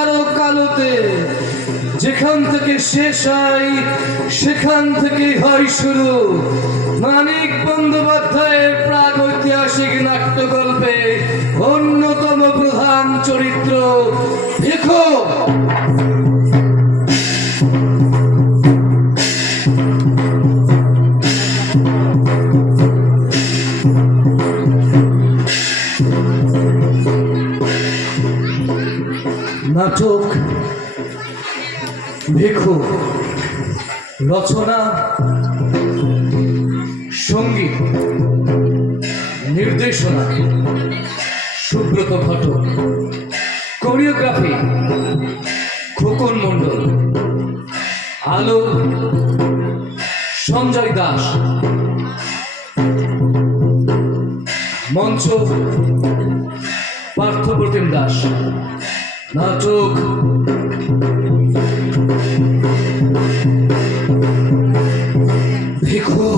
আরো কালোতে। যেখান থেকে শেষ হয় সেখান থেকে হয় শুরু মানিক বন্দ্যোপাধ্যায়ের প্রাগৈতিহাসিক নাট্যগল্পে অন্যতম প্রধান চরিত্র ভিখু। নাটক ভিখু, রচনা, সঙ্গীত, নির্দেশনা সুব্রত ঘটক, কোরিওগ্রাফি খোকন মণ্ডল, আলো সঞ্জয় দাস, মঞ্চ পার্থপ্রতিম দাস। নাটক ভিখু।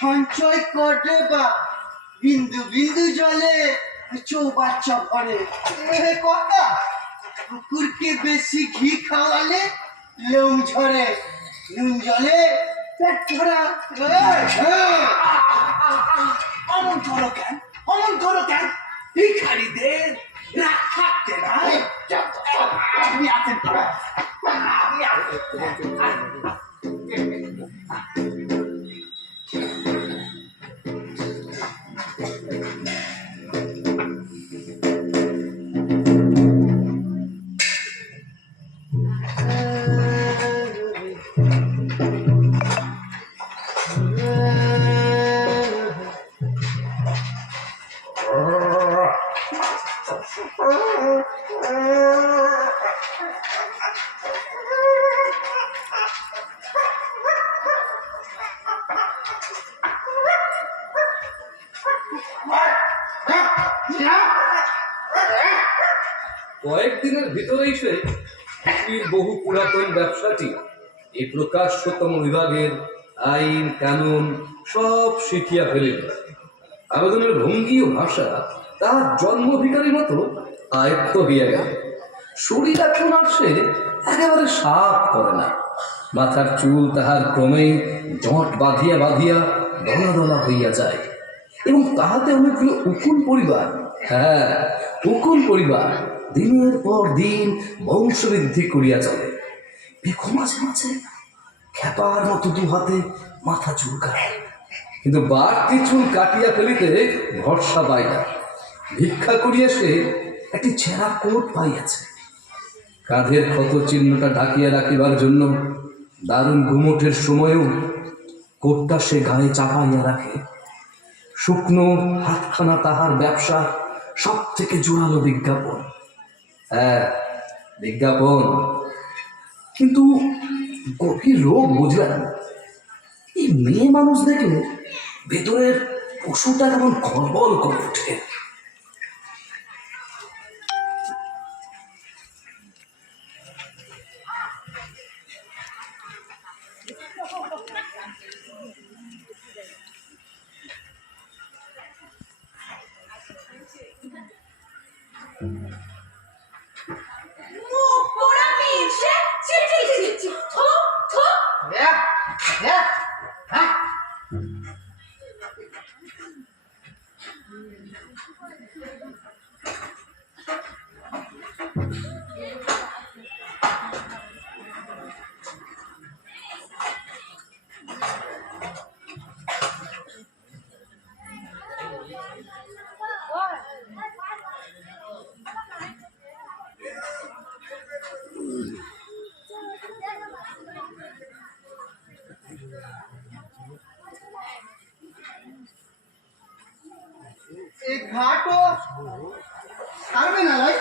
সঞ্চয় করে বা বিন্দু বিন্দু জলে চৌবাচ্চা ভরে কথা। কুকুরকে বেশি ঘি খাওয়ালে লোম ঝরে, নুন জলে পেট ভরা। অমন করো কেন, অমন করো কেন? ভিখারিদের রাগ থাকতে নাই। আপনি আসেন, আপনি আসেন। কয়েকদিনের ভিতরেই সে বহু পুরাতন ব্যবসাটি এই প্রকাশ্যতম বিভাগের আইন কানুন সব শিখিয়া ফেলিল। আবেদনের ভঙ্গি ও ভাষা তার জন্মভিকারীর মতো আয়ত্ত হইয়া গেল। শরীর এখন আর সে একেবারে সাপ করে না। মাথার চুল তাহার ক্রমেই জট বাঁধিয়া বাঁধিয়া দলা দলা হইয়া যায় এবং তাহাতে অনেকগুলো উকুন পরিবার, হ্যাঁ উকুন পরিবার দিনের পর দিন বংশবৃদ্ধি করিয়া চলে। ভিখু মাঝে মাঝে খেপার মতো দু হাতে মাথা চুলকায়, কিন্তু বাড়তি চুল কাটিয়া ফেলিতে ভরসা পায় না। ভিক্ষা করিয়া সে একটি ছেঁড়া কোট পাইয়াছে। কাঁধের ক্ষত চিহ্নটা ঢাকিয়া রাখিবার জন্য দারুণ ঘুমোটের সময়ও কোটটা সে গায়ে চাপাইয়া রাখে। শুকনো হাতখানা তাহার ব্যবসা সব থেকে জোরালো বিজ্ঞাপন। হ্যাঁ, বিজ্ঞাপন, কিন্তু গভীর রোগ বুঝলেন। এই মেয়ে মানুষ দেখলে ভেতরের পশুটা কেমন খলবল করে ওঠে। মুখ পোড়া মিশে চিঠি চিঠি থো থো। এই ঘাটও ছাড়বে না ভাই।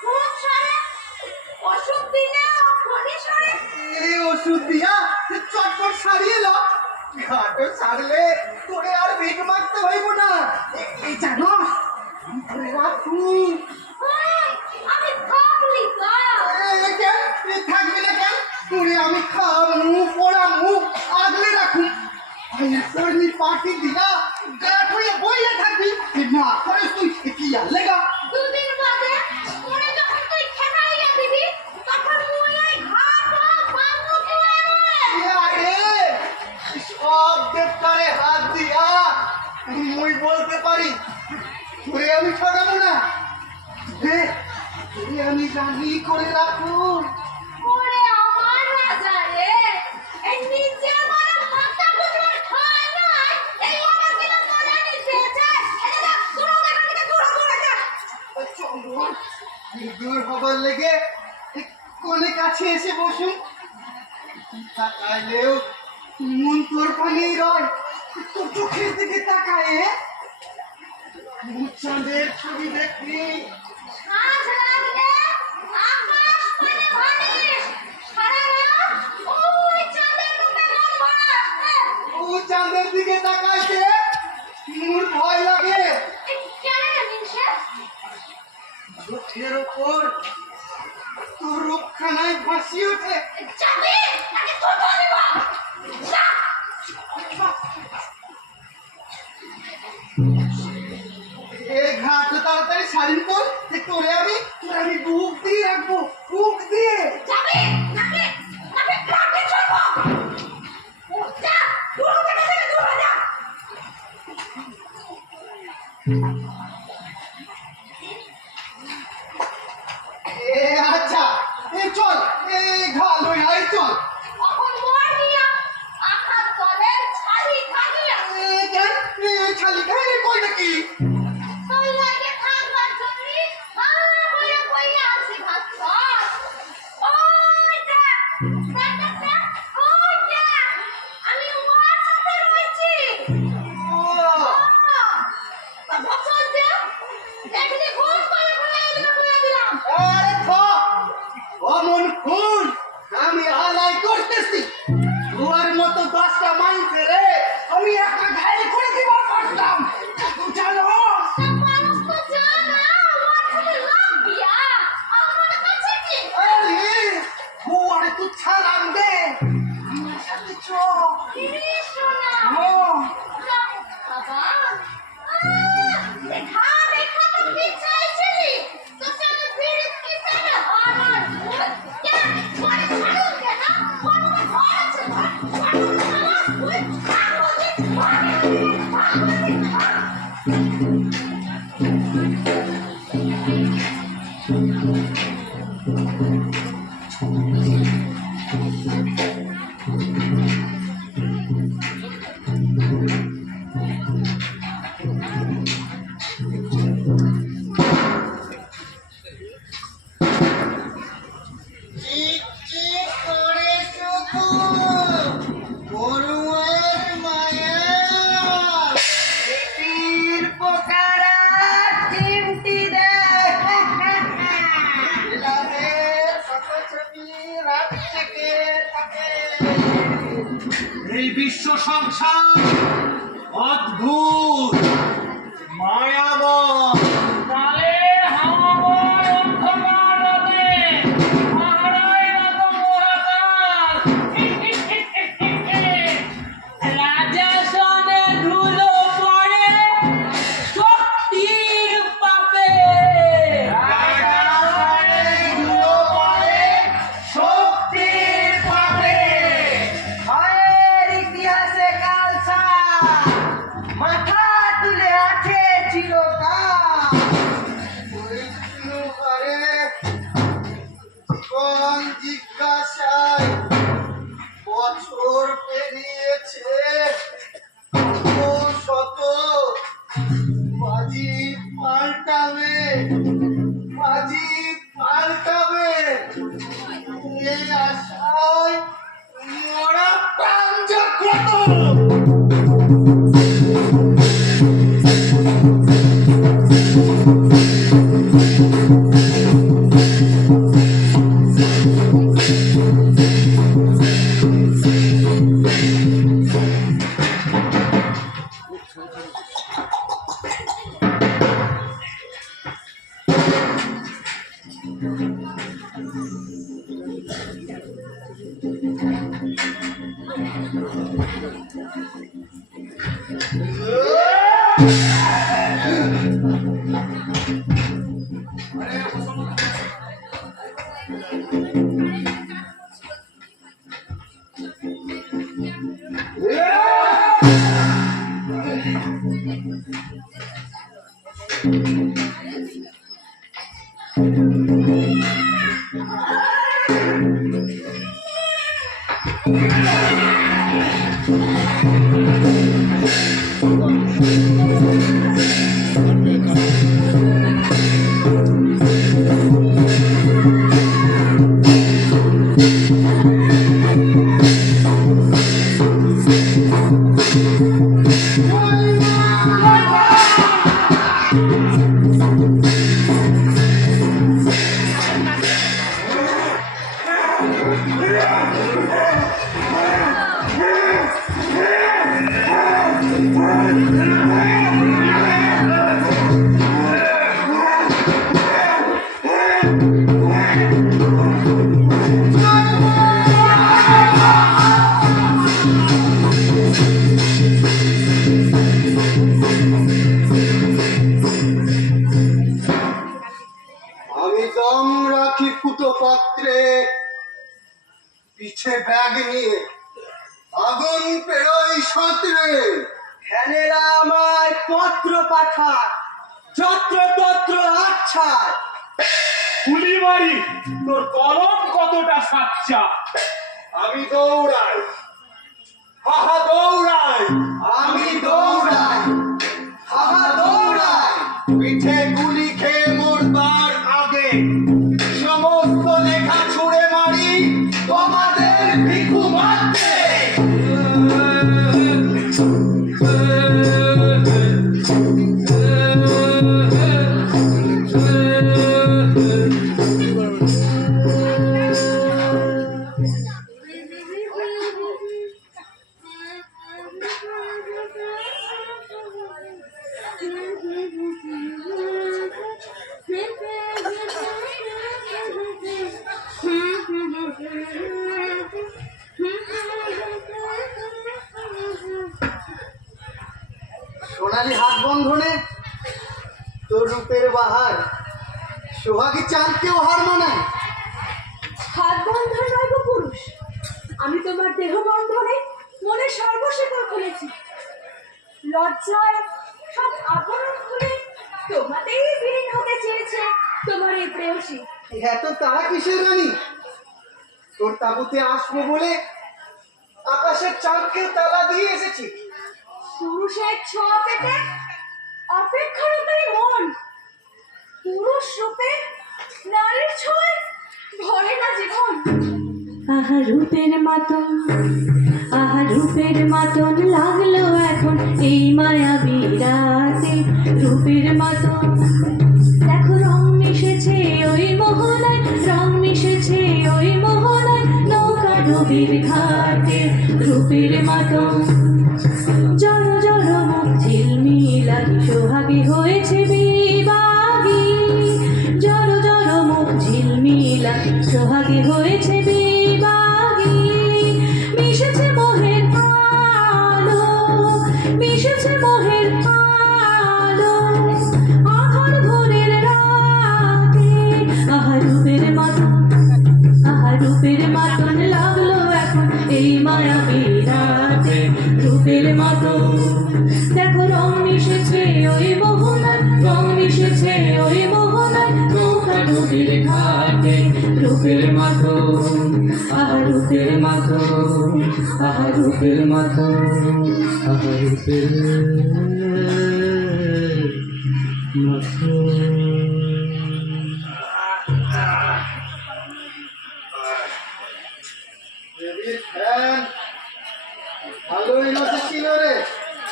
খুব সারে ওষুধ দিনে খনি সারে। এই ওষুধ দিয়া চটপট সারিয়ে লো। ঘাটও ছাড়লে তোরে আর ভিক মারতে হইব না। এই জানো ধরে রাখু। আমি থাকলি তো কেন থাকবি না কেন? তোরে আমি খাওয়ামু পড়ামু আগলে রাখু। কর্মী পার্টি দিয়া গাঠ হয়ে বইলে থাকবি না করে তুই কি আর লেগা। দুদিন বাদে পরে যখন তুই খেতাইয়া দিবি তখন মুই এই ঘাট ভাঙবো কিভাবে? আরে সব দেখতারে হাত দিয়া মুই বলতে পারি তোরে আমি ঠকাবো না। তোরে আমি রানি করে রাখু। ওরে আমার রাজা রে, এই নিচে আমার মাথা গুজর খায় নাই, এই আমার দিলে মনে নিতেছে। এটা দূর দেখা থেকে দূর দূর যা। চন্দন দূর হবার লেগে কোনে কাছে এসে বসুন। তাকাইলেও মন তোর পানি রয়। তোর চোখের দিকে তাকায় চাঁদের ছবি দেখি। আজ রাতে আকাশ পানে ভানিস, সারা রাত ওই চাঁদের রূপে মন ভরা আসছে। ও চাঁদের দিকে তাকাইতে মোর ভয় লাগে। কেন রে মিনসে? চোখের ওপর তোর রূপখানায় ভাসি ওঠে। যাবি নাকি তোর ধরিব? যা। এ ঘাট তাড়াতাড়ি সারিন তোর। তোরে আমি বুক দিয়ে রাখবো, বুক দিয়ে। যাবি নাকি নাকি কাকে ছড়ব? যা, দূর থেকে থেকে দূর যা। আচ্ছা চল ঘা লই আই চল। অখন মোর নিয়া আকাশ তলের ছালি থাকিয়া কেন ছালি খাই কই নাকি? তোর লাগে থাকবার জন্যে হয়ে বইয়া আছি ভাবছ। ওই দেখ, দেখ দেখ দেখ, ওই দেখ, আমি উমার সাথে রয়েছি। বছর দেখ, দেখলি ভুল করে ফেলে দিলাম। আরে অমন খুন আমি আলাই করতেছি। তোর মতো 10টা মাইন্সে রে আমি একটা ঘাইল করে দিবার পারতাম। জানো মানুষ তো জানা আমার খুব লাভ দিয়া আমার কাছে কি আরে ও আরে তুই ছাড়াম দে আমার সাথে চল। কৃষ্ণা বাবা দেখা দেখা তো কি চাইছিলি তো সব ভিড় কি চাইলে আমার কেন মানে ছাড়ুন কেন মন আছে বিশ্ব সংসার অদ্ভুত মায়াবন। কালে হাওয়াময় অন্ধকার রাতে পাহারায় রত মহাকাশ। রাজাসনে ধুলো পড়ে শক্তির পাপে। শক্তির পাপে হায়ের ইতিহাসে কালসা মাথা তুলে আছে চিরকাল। কোন জিজ্ঞাসায় বছর পেরিয়েছে শত বাজি পাল্টাবে, বাজি পাল্টাবে এই আশায় মরা প্রাণ জাগ্রত। আমি দম রাখি ফুটো পাত্রে, পিছে ব্যাগ নিয়ে আগুন পেরোই সাঁতরে। ফ্যানেরা আমায় পত্র পাঠায়, যত্র তত্র আচ্ছায়। গুলি মারি তোর কলম কতটা সাচ্চা। আমি দৌড়াই, হাহা দৌড়াই, আমি দৌড়াই, হাহা দৌড়াই। পিঠে গুলি খেয়ে মরবার আগে সমস্ত লেখা ছুঁড়ে মারি তোমাদের ভিখু মারতে। সোনালি হাত বন্ধনে তোর রূপের বাহার, সোহাগী চাঁদকেও হার মানায়। হাত বন্ধন নয় গো পুরুষ, আমি তোমার দেহ বন্ধনে মনে সর্বশেখর খুলেছি। লজ্জায় সব আবরণ খুলে তোমাতেই বিলীন হতে চেয়েছে তোমার এই প্রেয়সী। এত তারা কিসের রানী? তোর তাবুতে আসবো বলে আকাশের চাঁদকে তালা দিয়ে এসেছি। পুরুষের ছোঁয়া পেতে অপেক্ষারতই মন, পুরুষ রূপে নারীর ছোঁয়ায় ভরে না জীবন। আহা রূপের মাতন, আহা রূপের মাতন লাগলো এখন এই মায়াবী রাতে। রূপের মাতন দেখো রং মিশেছে ওই মোহনায়, রং মিশেছে ওই মোহনায় নৌকা ডুবির ঘাটে। রূপের মাতম জল জল মুখ ঝিলমিলাকি সোহাগী হয়েছে বিবাগী জল জল মুখ ঝিলমিলাকি সোহাগী হয়েছে বিবাগী মিশেছে মোহের আলো মিশেছে মোহের আলো আধার ভোরের রাতে আহা রূপের মাতম আহা রূপের মাতন লাগলো এখন এই মায়াবী রাতে রূপের মাতন দেখো রং মিশেছে ওই মোহনায় রং মিশেছে ওই মোহনায় নৌকা ডুবির ঘাটে রূপের মাতন আহা রূপের মাতন আহা রূপের মাতন আহা রূপের ভালোই নাচছিল রে।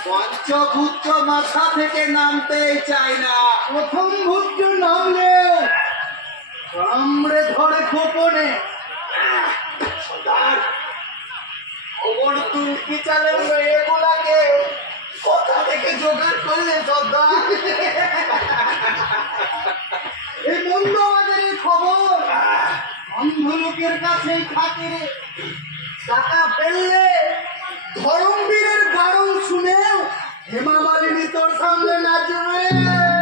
পঞ্চভূত মাথা থেকে নামতেই চায় না। প্রথম ভূত নামলে কামড়ে ধরে খোপনে। সর্দার, খবর তুলকি চালে এগুলাকে কোথা থেকে জোগাড় করলে সর্দার? এই মন্দবাজারের খবর অন্ধ লোকের কাছেই থাকে রে। টাকা ফেললে ধরমবীরের গারণ শুনেও হেমা মালিনী তোর সামনে নাচবে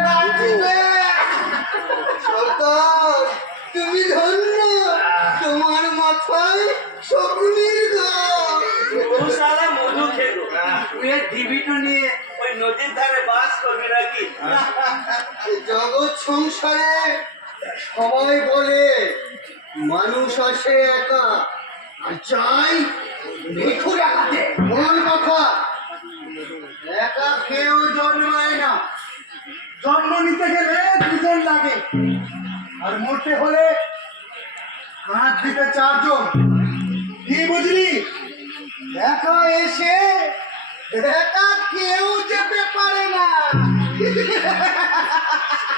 নাচবে। সর্দার, তুমি ধন্য, তোমার মাথায় শকুনির গান। শালা মধু খেলো তুই টিভিটা নিয়ে ওই নদীর ধারে বাস করবি নাকি? জগৎ সংসারে সবাই বলে মানুষ আসে একা আর চাই মিঠুর একাতে। কোন কথা? একা কেউ জন্মায় না। জন্ম নিতে গেলে দুজন লাগে আর মরতে হলে কাঁধ দিতে চারজন। কি বুঝলি? একা এসে একা কেউ যেতে পারে না।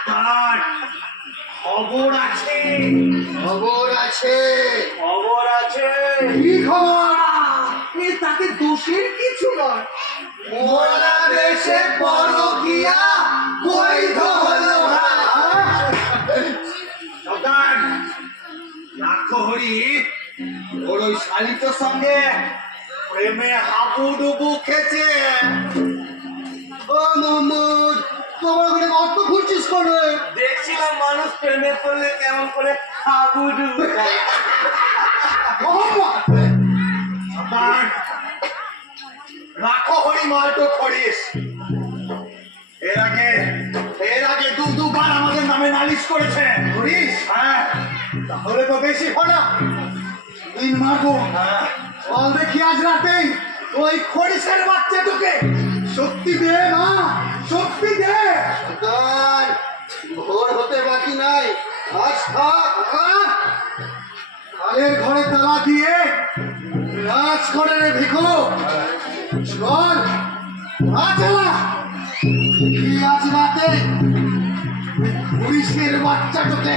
তার খবর আছে, খবর আছে, খবর আছে। কি খবর? তাতে দোষের কিছু নয়। মোরা দেশে পরকিয়া বৈধ হলো সরকার। রাক্ষহরি ওর ওই শালিকের সঙ্গে প্রেমে হাবুডুবু খেছে। ও মোহাম্মদ, তোমার ওখানে অর্থ ঘুরছিস করে? দেখছিলাম মানুষ প্রেমে করলে কেমন করে হাবুডু মোহাম্মদ, সরকার, রাক্ষহরি মালটো করিস। এর আগে দুবার আমাদের নামে নালিশ করেছে। করিস? হ্যাঁ, তাহলে তো বেশি ফোনা। দিন মারবো। চল দেখি আজ রাতেই ওই খরিসের বাচ্চাটাকে শক্তি দে না, শক্তি দে। সরকার, ভোর হতে বাকি নাই। আজ থাক। কালের ঘরে তালা দিয়ে রাজ করে রে ভিখু। চল চালা কি আজ রাতে পুলিশের বাচ্চাটাকে।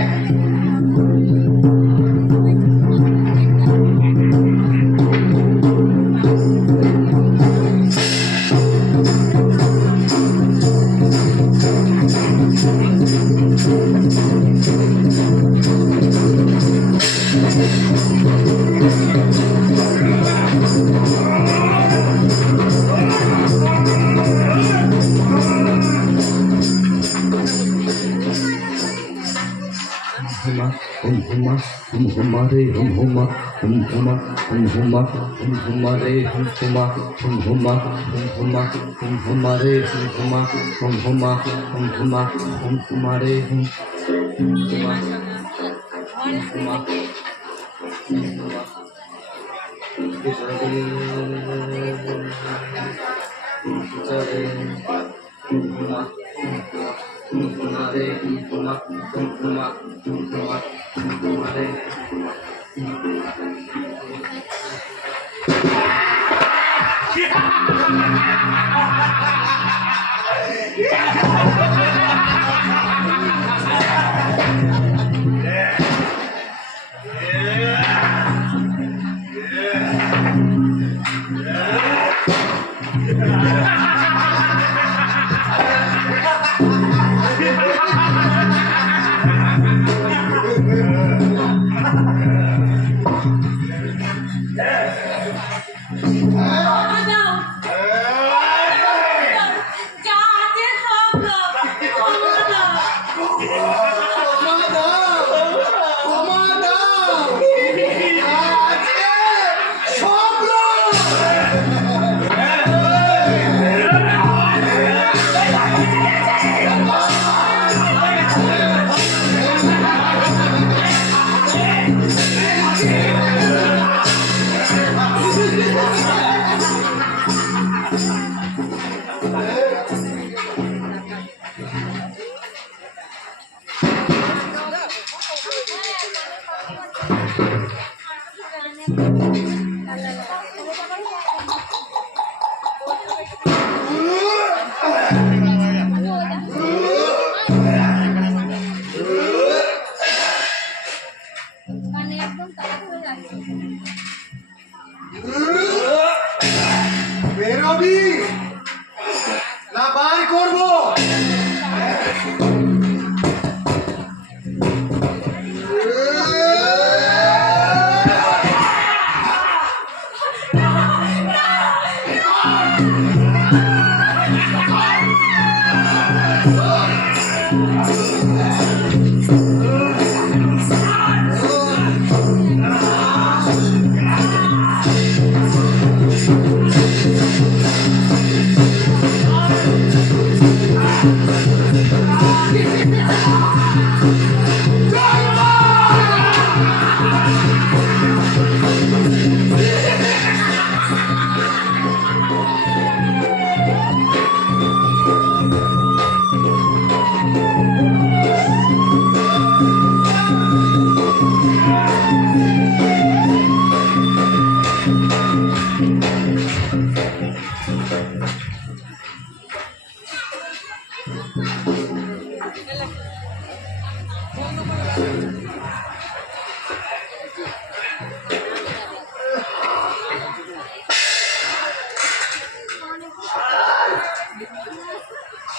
হুমা হুমা রে হুমা হুমা হুমা হুমা রে হুমা হুমা হুমা হুমা রে হুমা হুমা হুমা হুমা রে হুমা হুমা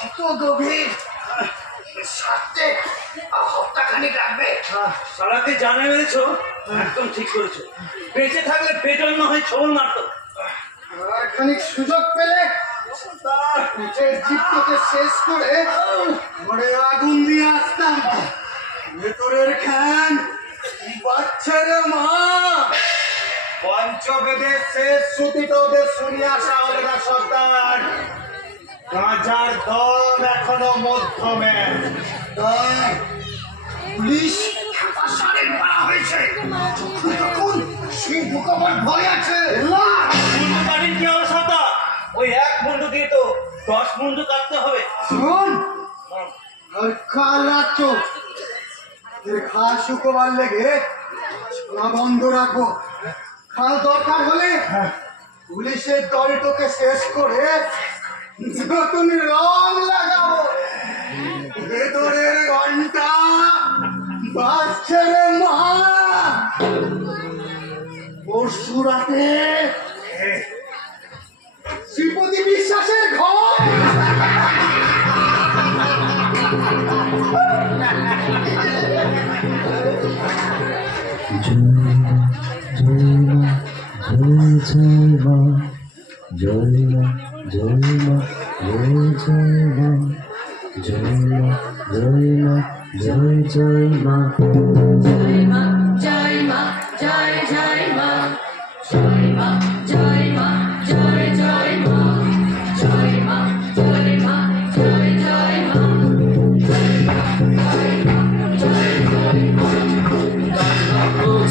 কত গভীর সাথে হপ্তাখানিক লাগবে। সারাতে জানা মেরেছো, একদম ঠিক করেছো। বেঁচে থাকলে পেটন্ন হয়ে ছবল মারতো। আর খানিক সুযোগ পেলে তার পেটের জীবটাকে শেষ করে ঘরে আগুন দিয়ে আসতাম। ভেতরের খ্যান বাচ্চা রে মা। পঞ্চবেদের শেষ শ্রুতিটা ওদের শুনে আসা হবে না সর্দার। গাঁজার দম এখনো মধ্যমে। তাই পুলিশ সারের মারা হয়েছে। তখন সেই ঢুকাবার ভয় আছে। মুন্ডু কাটির কি অবস্থা? ওই এক মুন্ডু দিয়ে তো 10 মুন্ডু কাটতে হবে। শোন, আর কাল রাত এর খা শুকোবার লেগে না বন্ধ রাখবো। কাল দরকার হলে পুলিশের দলটাকে শেষ করে নতুন রং লাগাবো। ভেতরের ঘন্টা বাজছে রে মা। পরশু রাতে শ্রীপতি বিশ্বাসের ঘর।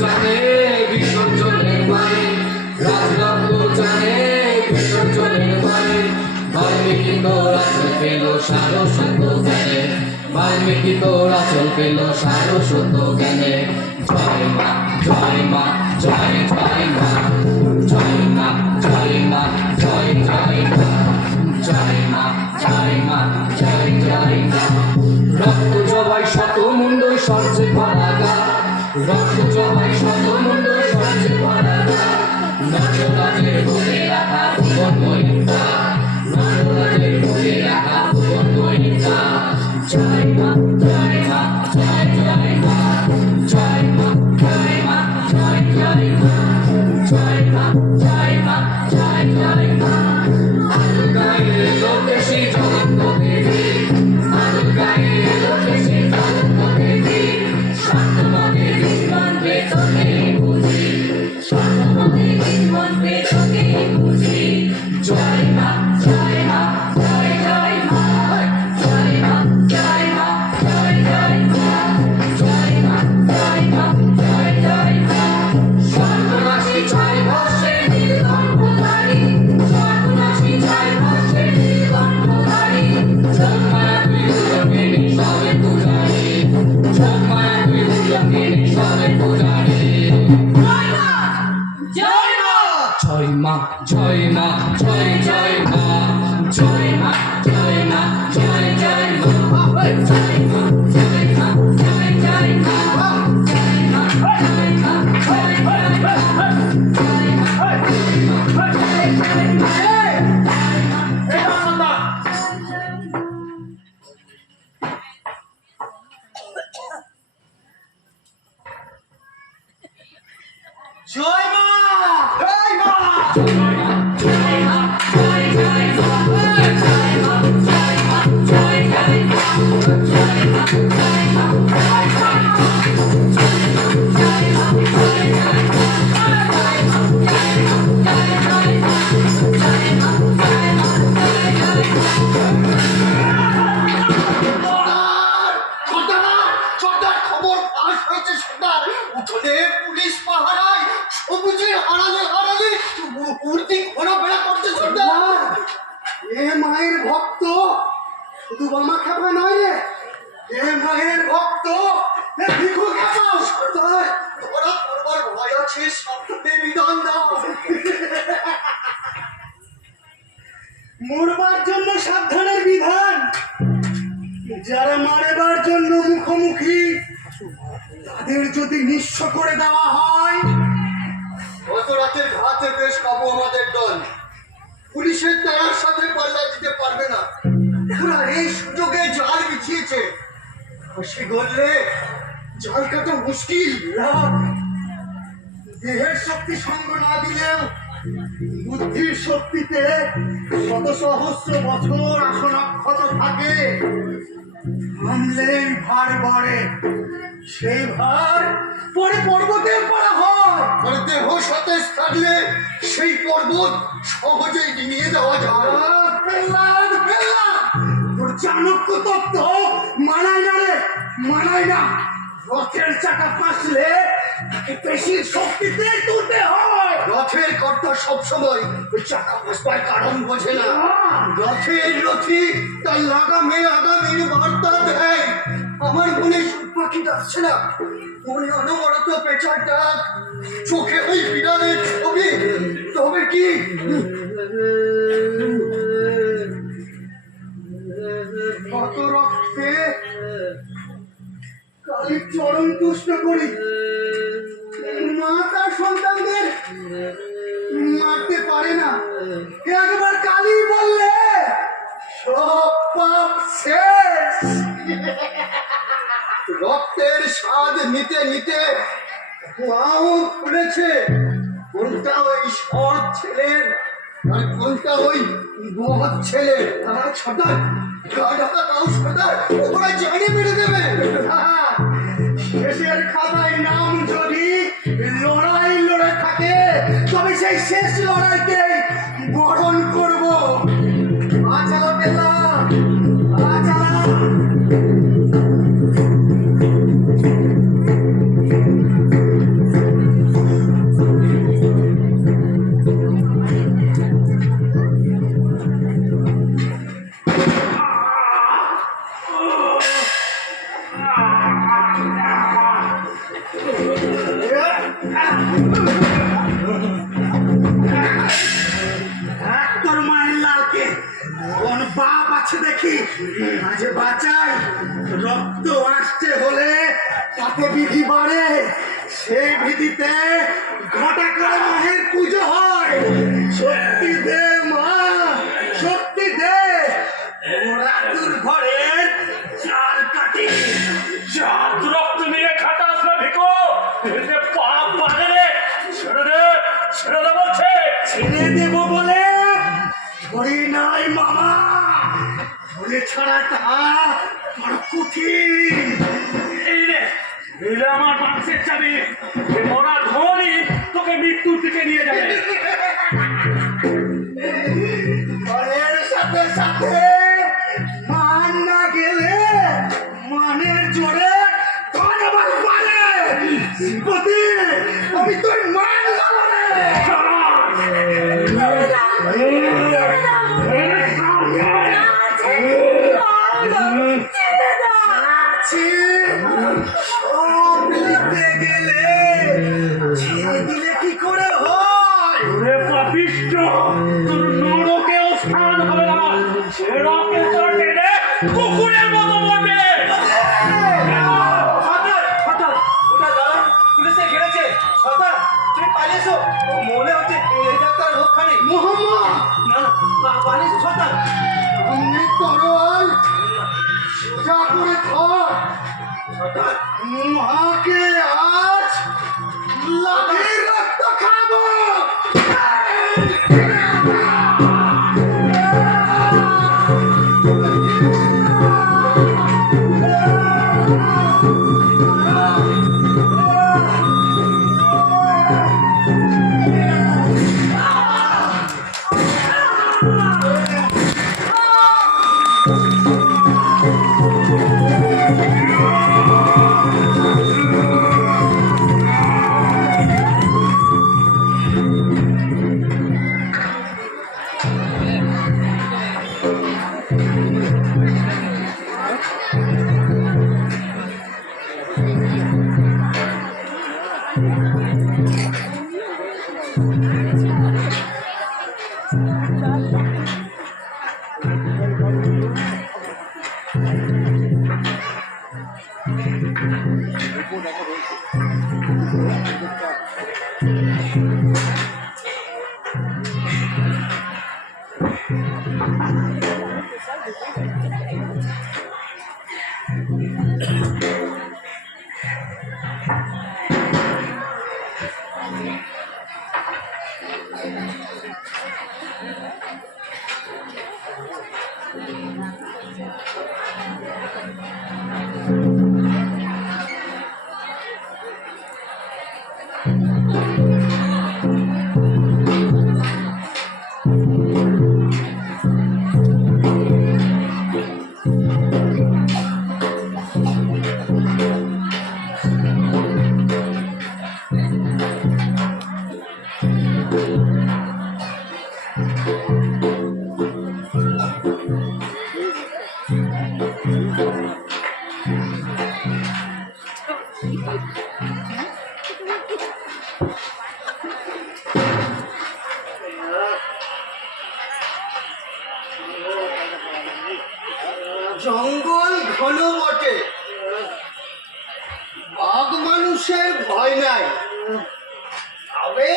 জানে বিসর্জনের মানে, রাজরক্ত জানে বিসর্জনের মানে। বাল্মীকি তোর আচল পেল সারস্বত জ্ঞানে, বাল্মীকি তোর আচল পেল সারস্বত জ্ঞানে। জয় মা জয় মা জয় জয় মা, জয় মা জয় মা জয় জয় মা, জয় মা জয় মা জয় জয় মা। রক্ত জবাই শত মুন্ড সর্জে পারাগা, রক্ত জবাই শত মুন্ড সর্জে পারাগা। নটরাজের বুকে রাখা ভুবন মহিতা, নটরাজের বুকে রাখা ভুবন মহিতা। জয় মা জয় মা জয় জয় মা, জয় মা জয় মা জয় জয় মা, জয় মা জয় মা জয় জয় মা। আলু গায়ে লোকেশী জগৎ দেবী, আলু গায়ে লোকেশী জগৎ দেবী। শান্তমতে জীবন বেতনে বুঝি, শান্তমতে জীবন বেতনে বুঝি। জয় মা জয় মা জয় জয় মা, জয় মা জয় মা জয় জয় মা, জয় মা জয় মা জয় জয় মা। সর্বনাশী জয় ভস্মে নীলকণ্ঠধারী, সর্বনাশী জয় ভস্মে নীলকণ্ঠধারী। জন্মায়া তুই উল্লঙ্ঘিনী সবে পূজারী, জন্মায়া তুই উল্লঙ্ঘিনী সবে পূজারী। জয় মা! জয় মা জয় মা জয় জয় মা, জয় মা জয় মা জয় জয় মা, জয় মা জয় মা জয় জয় মা, জয় মা জয় মা জয় জয় মা, জয় মা জয় মা জয় জয় মা। জয় মা জয় মা। জয় মা জয় মা জয় জয় মা, জয় মা জয় মা জয় জয় মা, জয় শুধু বামা খাপা নয় রে, এ মায়ের ভক্ত, এ ভিখু খাপাও। সর্দার, তোরা করবার ভয় আছে, সাবধানে বিধান দাও। মরবার জন্য সাবধানের বিধান, যারা মারবার জন্য মুখোমুখি তাদের যদি নিঃস্ব করে দেওয়া হয়। গত রাতের ঘাতে বেশ কাবু আমাদের দল, পুলিশের তারার সাথে পাল্লা দিতে পারবে না। ওরা এই সুযোগে জাল বিছিয়েছে, সে গড়লে জাল কাটা মুশকিল। দেহের শক্তি সঙ্গ না দিলেও বুদ্ধির শক্তিতে শত সহস্র বছর আসন অক্ষত থাকে। আমলেই ভার বাড়ে, সেই ভার পরে পর্বতে পড়া হয়। আর দেহ সতেজ থাকলে সেই পর্বত সহজেই ডিঙিয়ে দেওয়া যায়। তোর চাণক্য তত্ত্ব মানায় না রে, মানায় না। রথের চাকা পাশলে তাকে পেশির শক্তিতে তুলতে হয়। রথের কর্তা সবসময় ওই চাকা বসবার কারণ বোঝে না। রথের রথি তার লাগামে আগামীর বার্তা দেয়। আমার মনে সুখ পাখি ডাকছে না, মনে অনবরত পেঁচার ডাক, চোখে ওই বিড়ালের ছবি। তবে কি কত রক্তে কালীর চরণ তুষ্ট করি। মা তার সন্তানদের মারতে পারে না, একবার কালী বললে সব পাপ শেষ। রক্তের স্বাদ নিতে নিতে মাও ফুলেছে। কোনটা ওই সৎ ছেলের আর কোনটা ওই বদ ছেলের। আমার সর্দার, গাঢ়তা তাও সর্দার, ওরা জানে মেরে দেবে। শেষের খাতায় নাম যদি লড়াই লড়ে থাকে, তবে সেই শেষ লড়াইকে বরণ করব। আচালা পেলা, আচালা। তোর মায়ের লালকে কোন বাপ আছে দেখি আজ বাঁচাই। রক্ত আসতে হলে তাতে বিধি বাড়ে, সেই বিধিতে ঘটা করে মায়ের পুজো হয়। শক্তি দে মা, শক্তি দে। ওরা তোর ঘরের চাল কাটি। চাঁদ রক্ত নিয়ে খাটাস না ভিকো, এতে পাপ বাজে রে। ছেড়ে দে, ছেড়ে দে বলছে। ছেড়ে দেব বলে ধরি নাই মামা, ধরে ছাড়াটা বড় কঠিন। এই রে, এই রে আমার বাক্সের চাবি। এই মরা ধনী তোকে মৃত্যুর দিকে নিয়ে যাবে। ঘরের সাথে সাথে মান না গেলে মানের জোরে ধন্যবাদ পারে। শ্রীপতি, আমি তোর মান লাগাবো রে। আছি, সব লিখতে গেলে ছেড়ে দিলে কি করে হয়? ওরে পাপিষ্ঠ, তোর নরকেও স্থান হবে না। সেরাকে তোর টেনে কুকুরের মতো মরবে। সর্দার, সর্দার, ওটা দাঁড়ান, পুলিশে ঘিরেছে। সর্দার, তুমি পালিয়েছো। মনে হচ্ছে এই ডাক্তার রক্ষা নেই। মোহাম্মদ, না না, পালিয়েছো সর্দার। সামনে তরোয়াল সোজা করে ধর। সর্দার, মাকে আজ লাঠির রক্ত খাবো। জঙ্গল ঘন বটে, বাঘ মানুষের ভয় নাই, তবে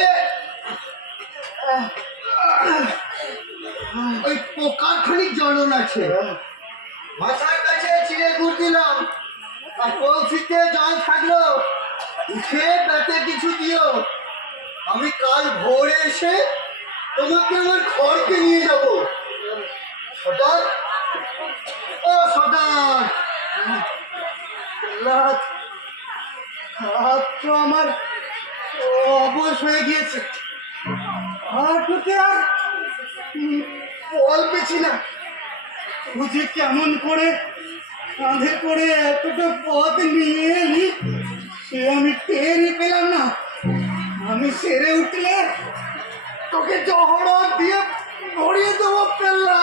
ওই পোকার খানিক জ্বলন আছে। মাথার কাছে চিড়ে গুড় দিলাম, আর কলসিতে জল থাকলো, উঠে বেতে কিছু দিও। আমি কাল ভোরে এসে তোমাকে আমার ঘরকে নিয়ে যাব। সর্দার, ও সর্দার, হাত তো আমার অবশ হয়ে গিয়েছে, হাঁটুতে আর বল পেছি না। বুঝি কেমন করে কাঁধে করে এতটা পথ নিয়ে এলি সে আমি টেরই পেলাম না। আমি সেরে উঠলে তোকে জহরত দিয়ে ভরিয়ে দেবো পেল্লা।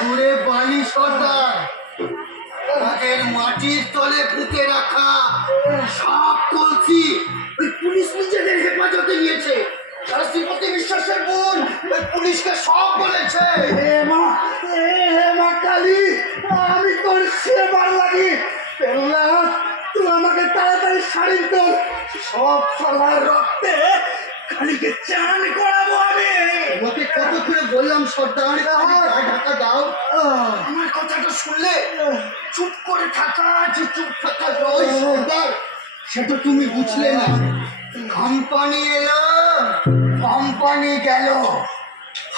ঘুরে বালি সর্দার, তাদের মাটির তলে পুঁতে রাখা সব কলসি ওই পুলিশ নিজেদের হেফাজতে নিয়েছে। তারা শ্রীপতি বিশ্বাসের বোন ওই পুলিশকে সব বলেছে। হে মা কালী, আমি তোর সেবার লাগি। পেল্লা, তুই আমাকে তাড়াতাড়ি শাড়ি তোর, সব সবার রক্তে কালীকে চান করাবো আমি। তোমাকে কত করে বললাম সর্দার, ঢাকা দাও। আমার কথাটা শুনলে চুপ করে থাকা যে চুপ থাকা নয় সর্দার, সেটা তুমি বুঝলে না। কোম্পানি এলো, কোম্পানি গেল,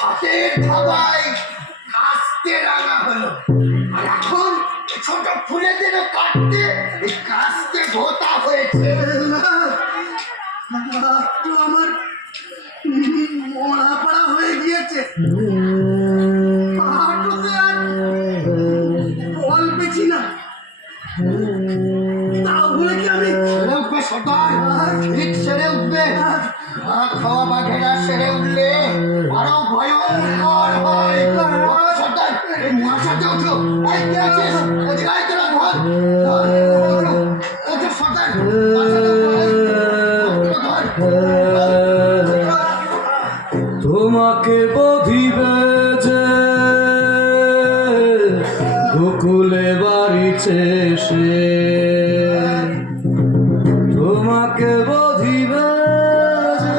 হাতের থাবায় কাস্তে রাঙা হলো, আর এখন ছোট ফুলেদেরও কাটতে এই কাস্তে ধোতা হয়েছে। আমার মরা পড়া হয়ে গিয়েছে, হাঁটুতে আর বল পেছি না। তাও বলে কি আমি সেরে উঠবে সর্দার, ঠিক সেরে উঠবে। খাওয়া বাঘেরা সেরে উঠলে আরো ভয়ঙ্কর হয়। সর্দার, এই মহাসাতে ওঠো। এই কে আছিস? এদিকে আয়, তোরা ধর ধর, ওঠো সর্দার, মহাসাতে ওঠো, ধর। তোমাকে বধিবে যে গোকুলে বাড়িছে সে, তোমাকে বধিবে যে।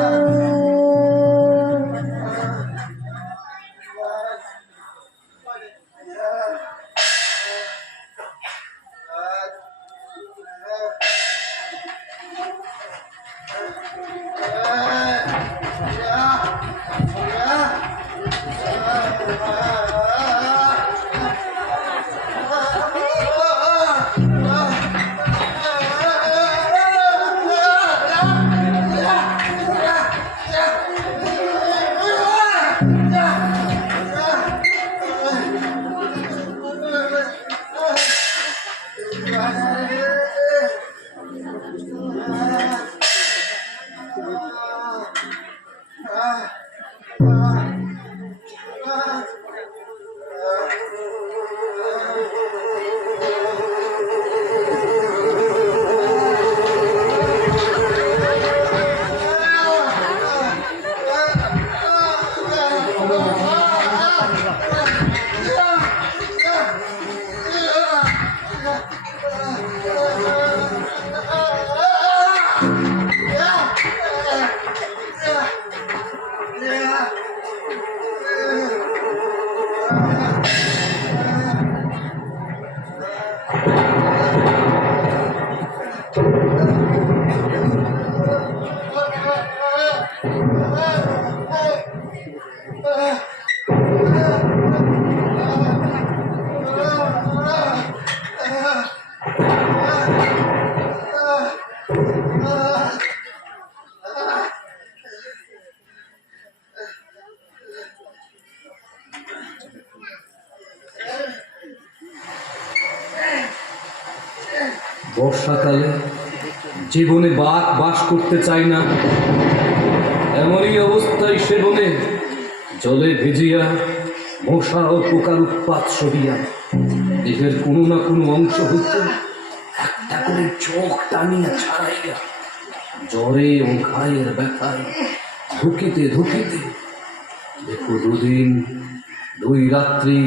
বর্ষাকালে জীবনে বাস করতে চাই না, এমনই অবস্থায় সে বনে জলে ভিজিয়া মশা ও পোকার উৎপাত সরিয়া দেহের কোনো না কোনো অংশ হইতে একটা করে চোখ টানিয়া ছাড়াইয়া জ্বরে ও ঘায়ের ব্যথায় ধুকিতে ধুকিতে দেখো 2 দিন 2 রাত্রি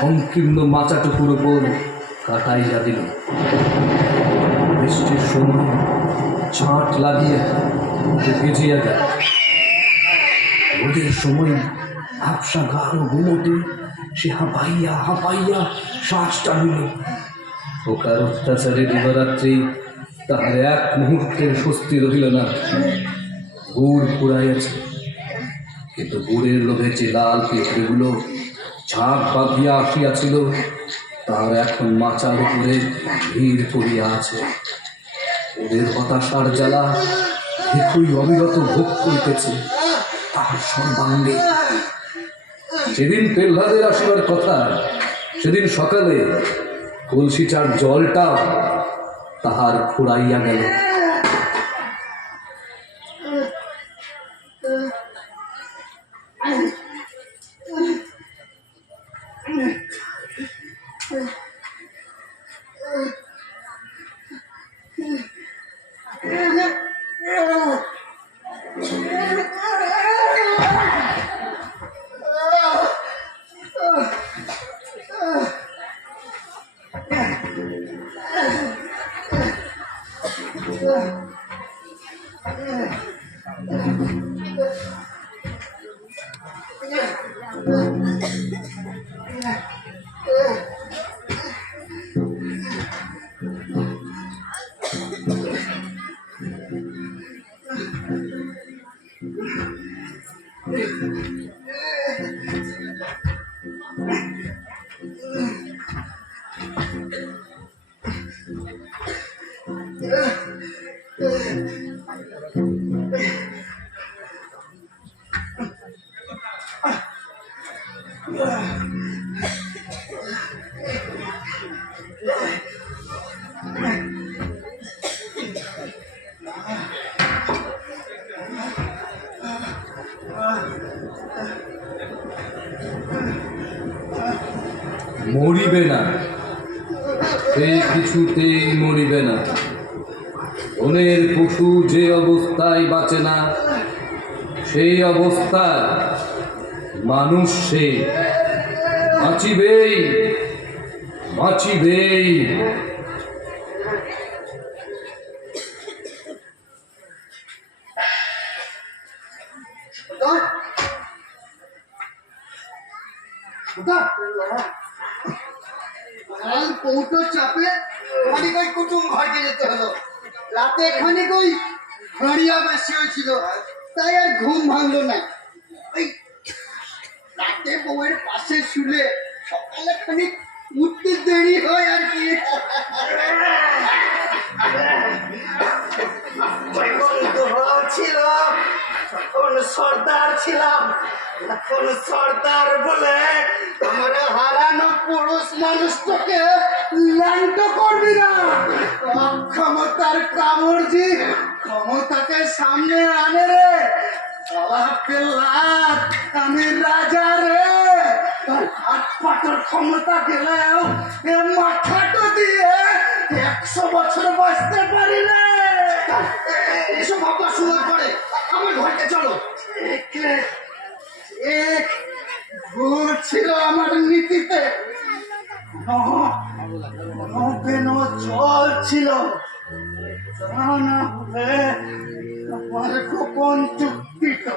সংকীর্ণ মাচাটুকুর উপর কাটাইয়া দিল। বৃষ্টির সময় ছাঁট লাগিয়া ভিজিয়া গেল, রোদের সময় হাফসা গাঢ় ঘুমোতে সে হাঁপাইয়া শ্বাস টানিল। পোকার অত্যাচারে দিবারাত্রি তাহার এক মুহূর্তের স্বস্তি রহিল না। গুড় পুড়াইয়াছে, কিন্তু গুড়ের লোভে যে লাল পিঁপড়েগুলো ঝাঁক বাঁধিয়া আসিয়াছিল তার এখন মাচার উপরে ভিড় করিয়া আছে। ওদের হতাশার জ্বালা দেখুই অবিরত ভোগ করিতেছে তাহার সর্বাঙ্গে। যেদিন পেহ্লাদের আসিবার কথা সেদিন সকালে কলসিটার জলটা তাহার ফুরাইয়া গেল। মরিবে না, সে কিছুতেই মরিবে না। বনের পশু যে অবস্থায় বাঁচে না সেই অবস্থায় মানুষ সে বাঁচিবেই বাঁচিবেই। কৌটো চাপে খানিক ওই কুটুম ঘরকে যেতে হলো। রাতে খানিক ওই ঘড়িয়া বেশি হয়েছিল, তাই আর ঘুম ভাঙলো না। ওই রাতে বউয়ের পাশে শুলে সকালে খানিক উঠতে দেরি হয় আর কি। ছিল তখন সর্দার ছিলাম, এখন সর্দার বলে আমার হারানো পুরুষ মানুষটাকে ল্যাংট করবি না। ক্ষমতার কামড়জি ক্ষমতাকে সামনে আনে রে। আমি রাজা রে, হাত পাথর ক্ষমতা গেলেও এ মাথাটা দিয়ে 100 বছর বাঁচতে পারি রে। এসব ভাবনা শুরু করে আমার ঘরকে চলো। এক ভুল ছিল আমার নীতিতে, কেন জল ছিল তা না হলে আমার গোপন চুক্তি তো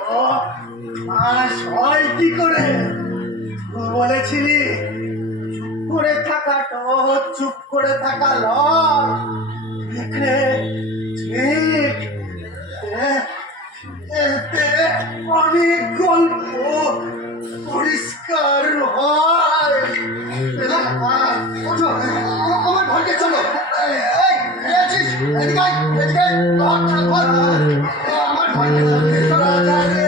আজ হয় কি করে? বলেছিলি করে থাকা টস, চুপ করে থাকা লস, এখানে ঠিক এতে অনেক গল্প পরিষ্কার হয়। ওঠো, আমার ঘরকে চলো। এই, কে আছিস? এদিকে আয়, এদিকে আয়। ধর, আমার ঘরকে চলো, রাজা রে।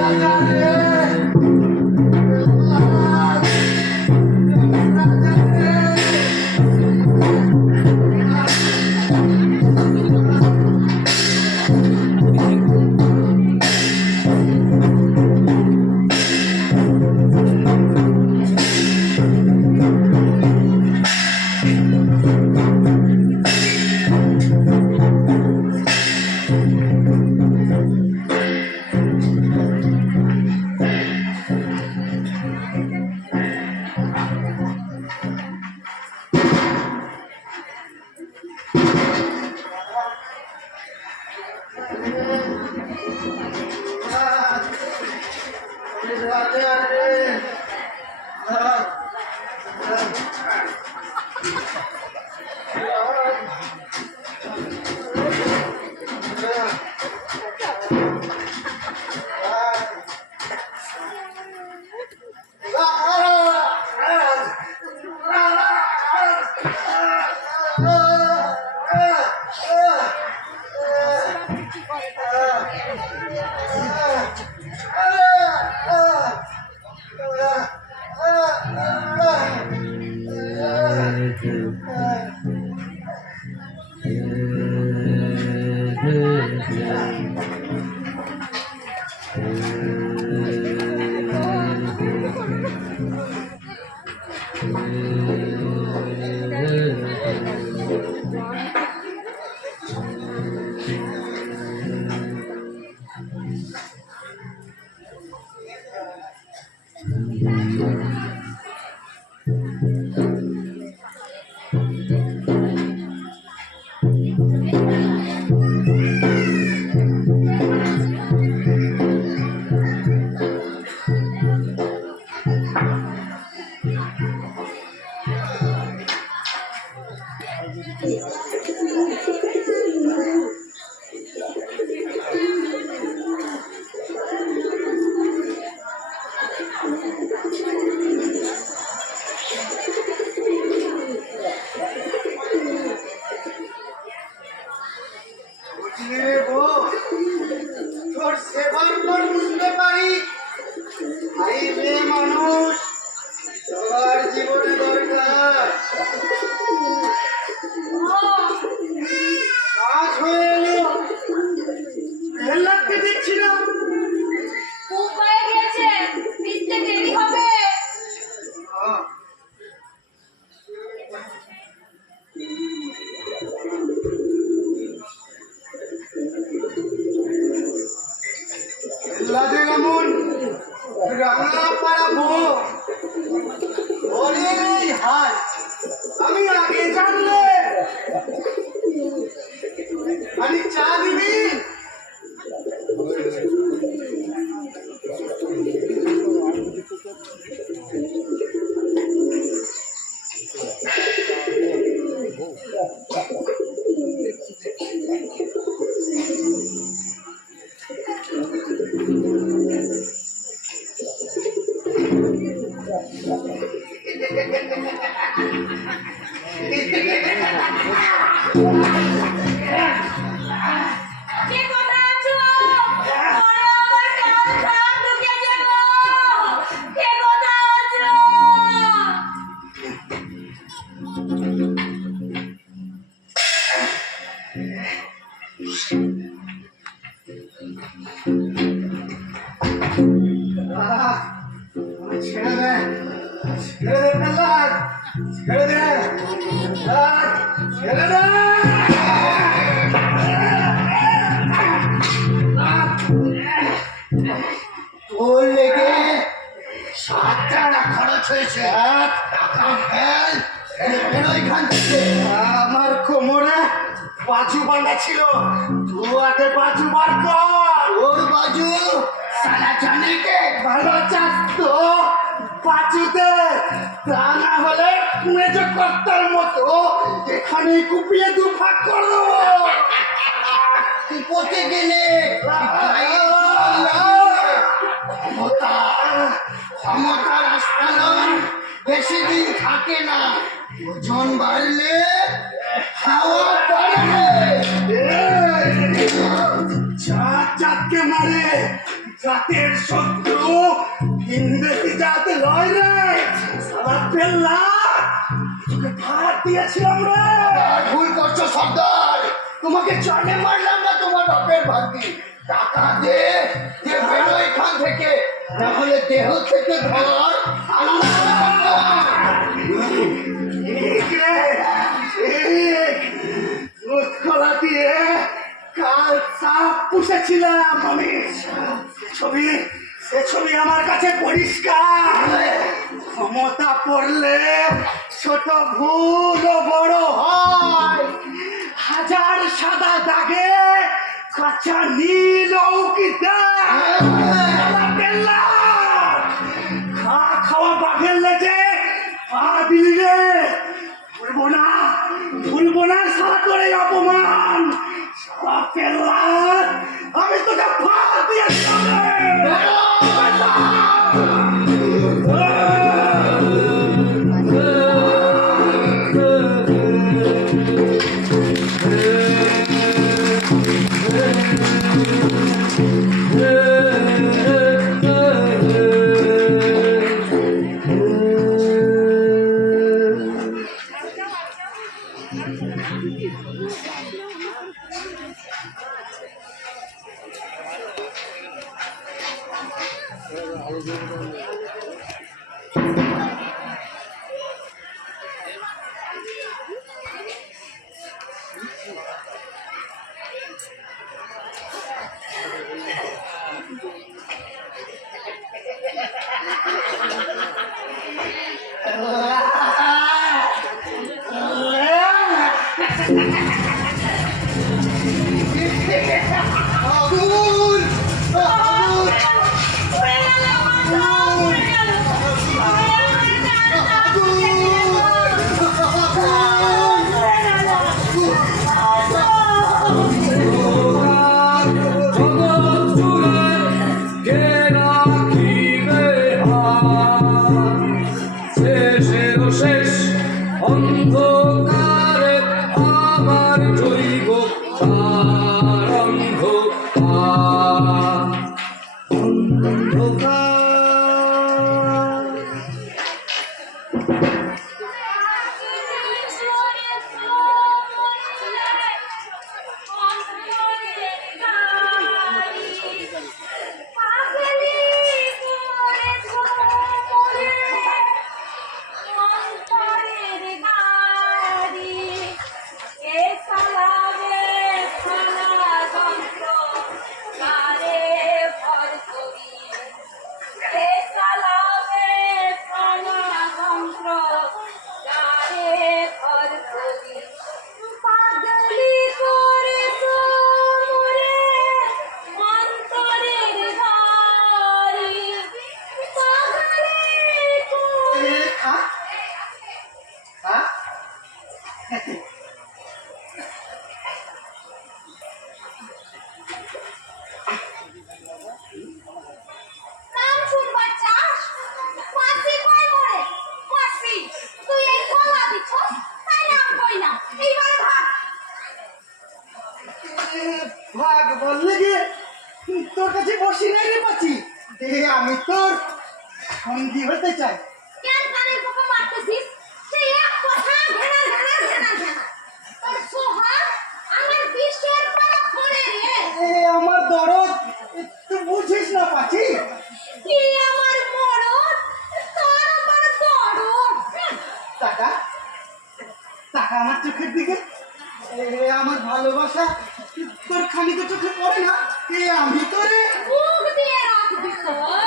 রাজা রে। তোর সেবার পর বুঝতে পারি ভাই মেয়ে মানুষ সবার জীবনে দরকার। কাজ হয়ে এলো, রেল লাগতে দিচ্ছি না। খুব হয়ে গিয়েছে, ফিরতে দেরি হবে। লাগে এমন রাঙা পাড়াবো ওরে হাই, আমি আগে জানলে আমি চা দিবি। কে কোথায় আছো? ওরে আমার কান খারাপ ঢুকে যাব। কে কোথায় আছো? ছেড়ে দে, ছেড়ে দে প্রহ্লাদ, ছেড়ে দে প্রহ্লাদ, ছেড়ে দে। তোর লেগে 7 টাকা খরচ হয়েছে। আমার কোমরে বাজু বাঁধা ছিল, দু হাতে বাজু বার কর। ওর বাজু সারা জানে কে ভালো চাস তো বাঁচুতে, তা না হলে মেজ কর্তার মতো এখানে কুপিয়ে দুফাক করে দেবো। পচে গেলে ক্ষমতার আস্ফালন বেশি দিন থাকে না, ওজন বাড়লে হাওয়া বাড়বে। জাত জাতকে মারে, জাতের শত্রু ইংরেজি জাত লয় রে। সারা পেল্লা তোকে ভাত দিয়েছিলাম রে। ভুল করছো সর্দার, তোমাকে চলে মারলাম না তোমার বাপের ভাতি। টাকা দে, বেরো এখান থেকে, না হলে দেহ থেকে ঘর খোলা দিয়ে কাল সাপ পুষেছিলাম আমি। সে ছবি আমার কাছে পরিষ্কার। ক্ষমতা পড়লে ছোট ভুলও বড় হয়। হাজার সাদা দাগে কাঁচা নীল অঙ্কিতা। খাওয়া বাঘের লেজে পা দিলি রে। ভুলবো না সারা করে অপমান। সারা পেল্লা আমি তোকে ফাঁদ দিয়েছিলাম রে। অন্ধকারে আমার জৈব সারঙ্গ ভাগ বললে গিয়ে তোর কাছে বসি নাই রে পাচ্ছি। আমি তোর সঙ্গী হতে চাই। কেন কানের পোকা মারতেছিস? সেই এক কথা ঘেনা ঘেনা ঘেনা ঘেনা। তোর সোহাগ আমার বিশ্বের পাড়া ফোড়ে রে। আমার দরদ তুই বুঝিস না পাচ্ছি। কি আমার মরদ, তোর আমার দরদ। টাকা টাকা আমার চোখের দিকে। আমার ভালোবাসা তোর খানিকে চোখে পড়ে না। আমি তোরে মুখ দিয়ে রাখবি তোর।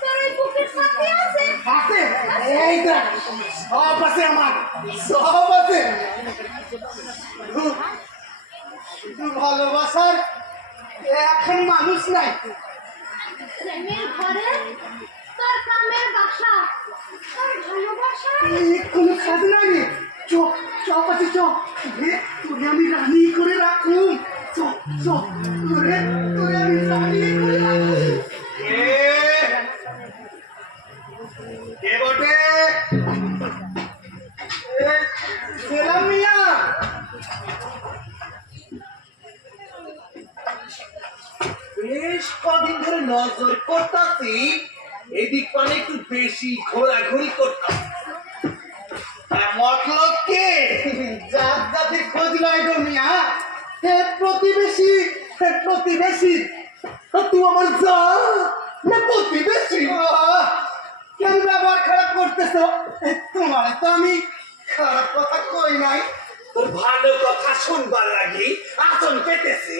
তোর এই বুকের সাথে আছে? আছে, এই দেখ সব আছে, আমার সব আছে। শুধু ভালোবাসার এখন মানুষ নাই। প্রেমের ঘরে তোর কামের বাসা, তোর ভালোবাসা। কোনো কাজ নাই রে। চ চ পাশে চ, তোরে আমি রানী করে রাখুম। চ চ, তোরে তোরে আমি রানী করে রাখুম। কে বটে? সেলাম মিয়া। বেশ কদিন ধরে নজর করতাছি, এদিক পানে একটু বেশি ঘোরাঘুরি করতাম। মতলব কে? জাত জাতি খোঁজ লাই গো মিয়া। হে প্রতিবেশী, হে প্রতিবেশী। তুই আমার যা না প্রতিবেশী? কেন ব্যবহার খারাপ করতেছ? তোমার তো আমি খারাপ কথা কই নাই। তোর ভালো কথা শুনবার লাগি আসন পেতেছি।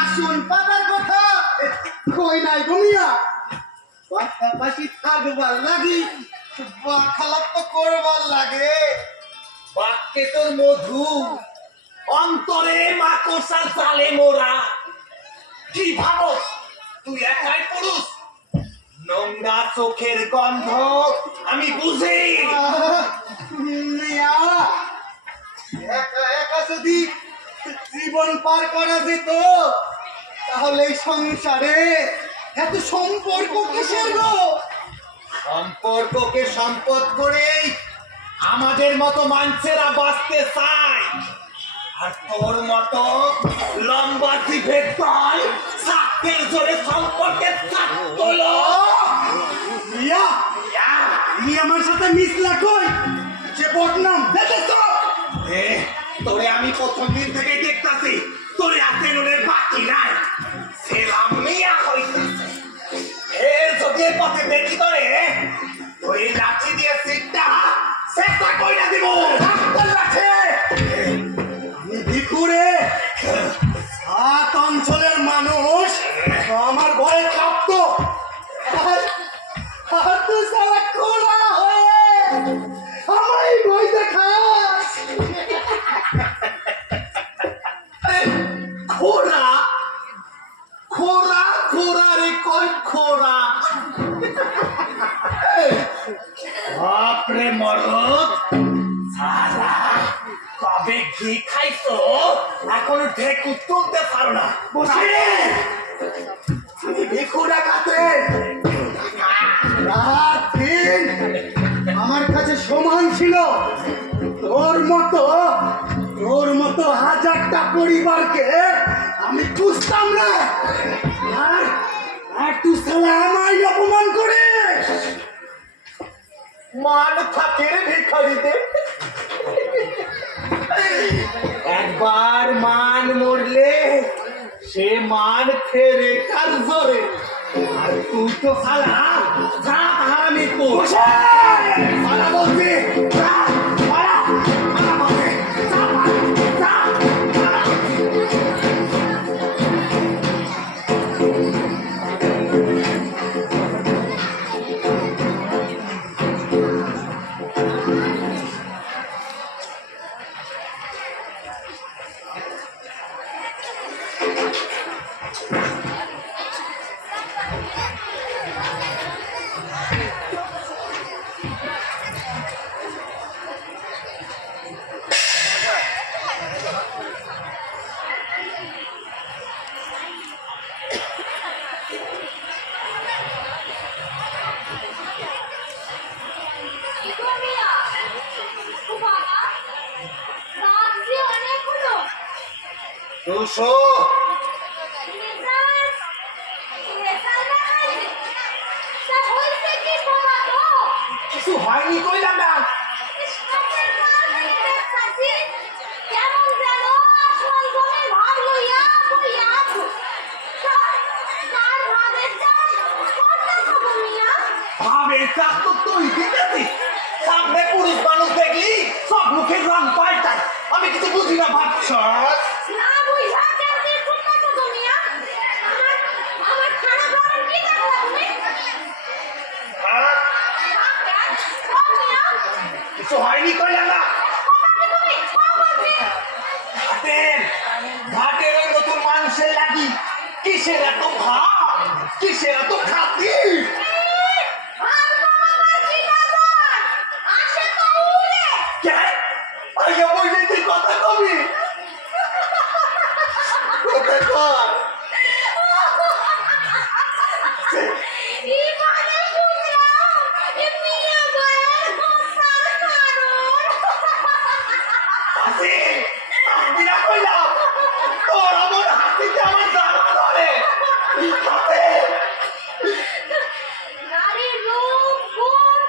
আসুন পাতার কথা কই নাই গো মিয়া। পাশাপাশি থাকবার লাগি বাখালাপ তো করবার লাগে। বাক্যে তোর মধু, অন্তরে মাকড়সার জালে মোরা। কি ভাবস তুই একাই পুরুষ? নোংরা চোখের গন্ধ আমি বুঝি। মিয়া, একা একা যদি জীবন পার করা যেত তাহলে এই সংসারে এত সম্পর্ক কিসের গো? সম্পর্ককে সম্পদ করেই আমাদের মতো মানুষেরা বাঁচতে চায়। আর তোর মতো লম্বা জিভের দল সাতের জোরে সম্পর্কে তোলো। মিয়া, তুমি আমার সাথে মিশলা কই? যে বদনাম দেখেছ? তোরে আমি প্রথম দিন থেকে দেখতাছি তোরে হাতে নুনের বাকি নাই। ছেলাম মিয়া হইতেছে। এর যদি এ পথে দেখি তোরে ওই লাঠি দিয়ে সিটটা চেষ্টা কইরা দিব। লাঠি আমি ভিখুরে, সাত অঞ্চলের মানুষ আমার ভয়ে কাঁপতো। আর তুই সারা খোলা হয়ে আমায় ভয় দেখাস। খোরা খোরা খোরা রে কই খোরা। বাপরে মরদ সারা কবে ঘি খাইছো এখন ঢেকু তুলতে পারো না। বসে আমি ভিখু ডাকাতে রাত দিন আমার কাছে সমান ছিল। তোর মতো হাজারটা পরিবারকে আমি খুঁজতাম না। আর তুই সালা আমায় অপমান করে। মান থাকে রে ভিখারিতে। একবার মান মরলে সে মান ফেরে কার জোরে। আর তুই তো সালা যা হারামি কর। সালা বলছি যা, সালা, সালা বলছি, যা, যা, সালা। গোমিয়া, ও বাবা, রাত যে অনেক হলো। দুশো রেজাল্ট দেখাইছে। তা হইছে কি বাবা গো? কিছু হয়নি কইলাম না। সামনের মাল নিয়ে দেখতাছি, কেমন যেন আসল গমের ভাগ লইয়া বইয়া আছো। কার ভাগের চাষ করতেছো গোমিয়া? ভাবে চাষ তো তুই দিতেছিস। সামনে পুরুষ মানুষ দেখলি সব মুখের রং পাল্টায়। আমি কিছু বুঝি না ভাবছ। না বুঝা কেমনে করতেছো গোমিয়া? আমার খানা গরম কি দেখলা তুমি? গোমিয়া, কিছু হয়নি কইলাম না। বাবাকে তুমি বলছি। ঘাটের ঘাটের ওই নতুন মানুষের লাগি কিসের এত ভাব, কিসের এত খাতির? ভাত বানাবার ঠিকাদার আসে তো উড়ে। কেন আগে বইলে তুই কথা কবি? কথা কর। ইমানে বুঝলাম মিয়া বয়ের গোসার কারণ। হাসি আমি না কইলাম তোর আমার হাসিতে আমার জানা ধরে। হাসি নারীর রূপ গুণ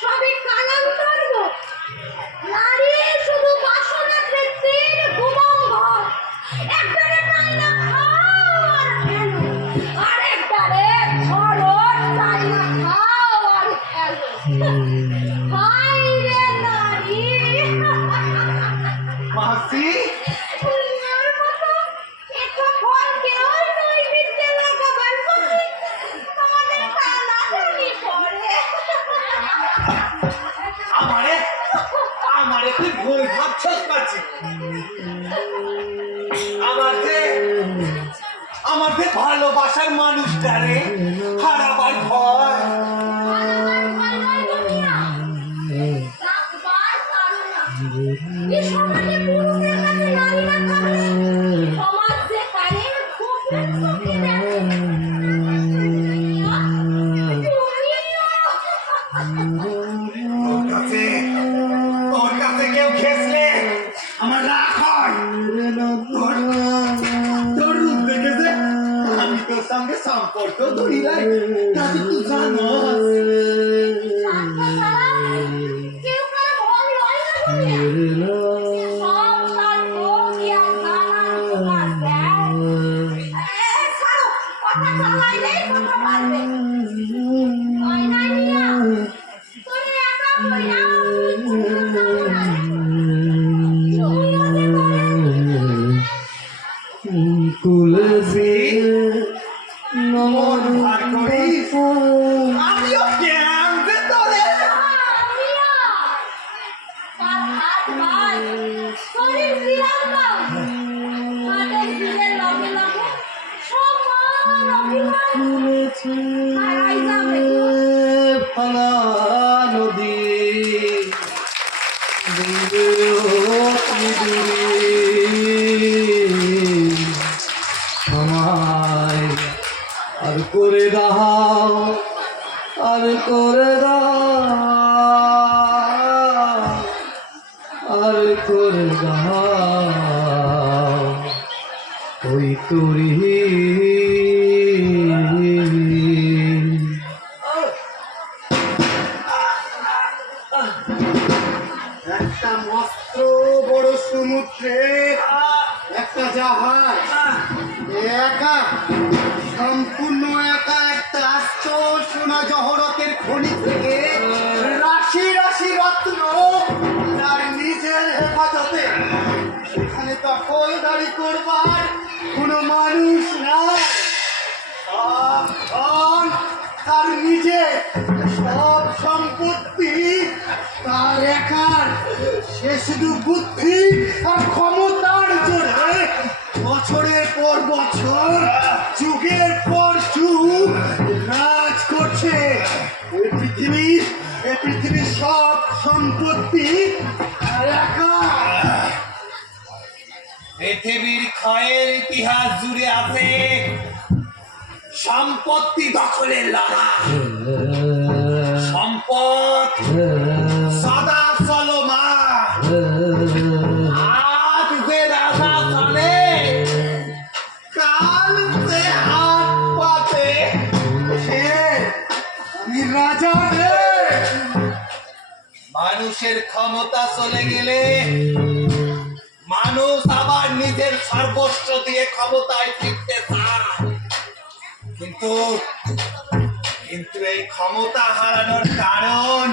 সবই কালান্তর্য। নারী শুধু বাসনা তৃপ্তির গুমঙ্ঘর। একটারে চাই না খাওয়ার খেলো, আরেকটারে খরচ চাই না খাওয়ার খেলো। হায় রে নারী! মাসি তোমার মতো একটুক্ষণ কেউ নৈবেদ্যে লাগাবার প্রতি তোমাদের টানাটানি করে। আমারে আমারে তুই ভুল ভাবছস পাচ্ছি। আমার যে ভালোবাসার মানুষটারে হারাবার ভয়। হারাবার ভয় নয় গো মিয়া, রাখবার তাড়না। এই সমাজে পুরুষের কাছে নারীরা থাকলে সমাজ যে কারের খুপের চোখে দেখে। মিয়া, তুমিও তোর কাছে কেউ খেসলে আমার রাগ হয়। তোর রূপ দেখেছে আমি তোর সঙ্গে সম্পর্ক ধরি নাই, তাতে তুই জানোস। স্বার্থ ছাড়া কেউ কারো ভয় লয় না গো মিয়া। সব স্বার্থ কি আর জানার উপকার দেয়? ছাড়ো, কথা চালাইলেই কথা পারবে। ভয় নাই মিয়া, তোরে একা কইরা তুমিও যে তুলসী মন ভার করিস আমিও কেন যে তোরে মিয়া, তার হাত পায় শরীর বিরাম হাতের দিলের লগে লগে সমান অভিমান হারাই যাবে। ফলা নদী আমায় আর করে দাও, আর করে দাও, আর করে দাও ওই তুরি। একটা মস্ত বড় সমুদ্রে একটা জাহাজ একা, সম্পূর্ণ একা একটা আস্ত সোনা জহরতের খনি থেকে রাশি রাশি রত্ন তার নিজের হেফাজতে। সেখানে দখলদারি করবার কোনো মানুষ নাই। সব তার নিজে, সব সম্পত্তি তার একার। সে শুধু বুদ্ধি আর ক্ষমতার জোরে বছরের পর বছর, যুগের পর যুগ রাজ করছে। এই পৃথিবীর সব সম্পত্তি তার একার। পৃথিবীর ক্ষয়ের ইতিহাস জুড়ে আছে সম্পত্তি দখলের লড়াই। সম্পদ সদা চলমান। আজ যে রাজা চলে, কাল যে হাত পাতে সে আমি রাজা রে। মানুষের ক্ষমতা চলে গেলে মানুষ আবার নিজের সর্বস্ব দিয়ে ক্ষমতায় ফিরতে চায়, কিন্তু এই ক্ষমতা হারানোর কারণ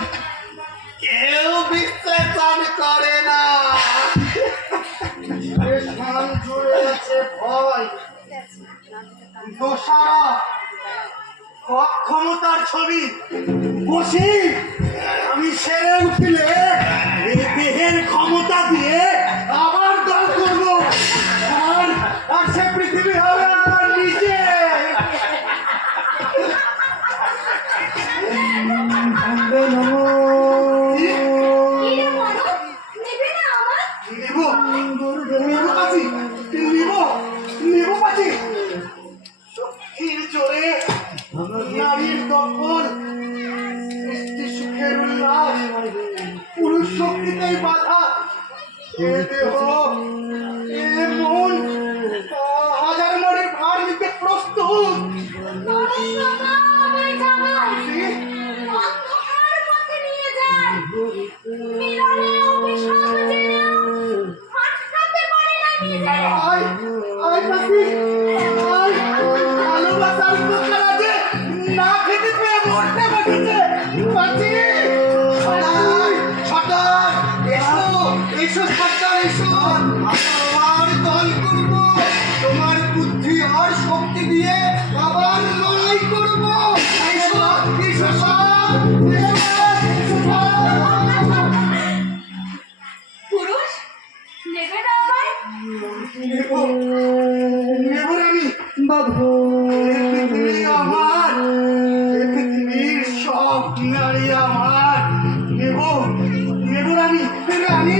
কেউ বিশ্লেষণ করে না। দেশমান জুড়ে আছে ভয়, দোষারোপ, অক্ষমতার ছবি। বসি আমি সেরে উঠলে এই দেহের ক্ষমতা দিয়ে আবার দল করবো। আর সে পৃথিবী হবে আমার কি রে বলো, নেবে না আমার? নিব পাচ্ছি, নিব পাচ্ছি। শক্তির জোরে নারীর দখল, সৃষ্টি সুখের উল্লাস, পুরুষ শক্তিতেই বাধা। এ দেহ, এ মন, হাজার নারীর ভার নিতে প্রস্তুত। পরশুরামা আমায় জাগায়, অন্ধকার পথে নিয়ে যায়। মিলনে অভিশাপ জেনেও আটকাতে পারে না নিজে। আয় পাখি, আয়, ভালোবাসার পোকারা যে না খেতে পেয়ে মরতে বসেছে। পাখি, সর্দার, সর্দার, এসো সর্দার, এসো। আবার দল করব, তোমার বুদ্ধি আর শক্তি দিয়ে আবার লড়াই করব। এসো, এসো সব, এসো সব। পুরুষ নেবে না আমায়? নেব আমি বাবু। পৃথিবী আমার, এ পৃথিবীর সব নারী আমার। নেব রানী, রানী।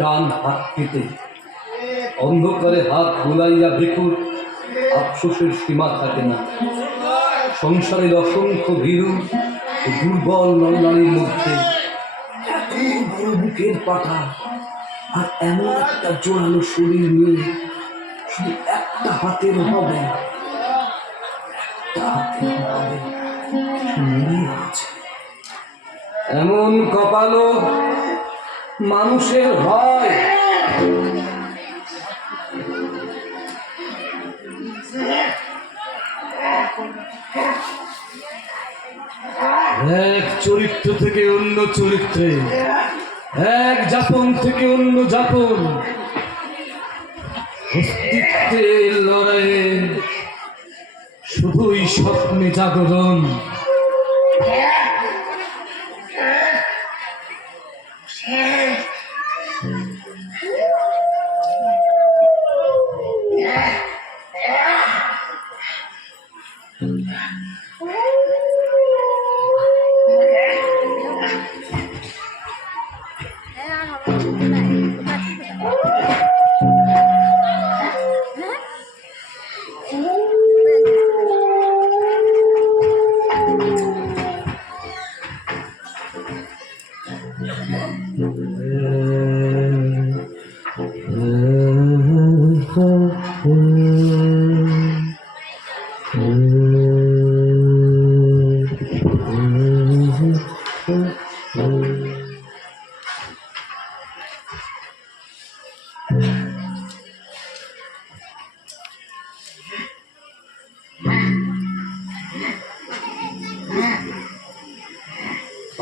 ডান হাত কেটে অন্ধকারে হাত বুলাইয়া ভিখুর আফসোসের সীমা থাকে না। সংসারের অসংখ্য ভীরু ও দুর্বল নরনারীর মধ্যে এত বড় বুকের পাটা আর এমন একটা জোরালো শরীর নিয়ে শুধু একটা হাতের হবে, এমন কপালও মানুষের হয়। এক চরিত্র থেকে অন্য চরিত্রে, এক যাপন থেকে অন্য যাপন, অস্তিত্বের লড়াইয়ে শুধুই স্বপ্নে জাগরণ।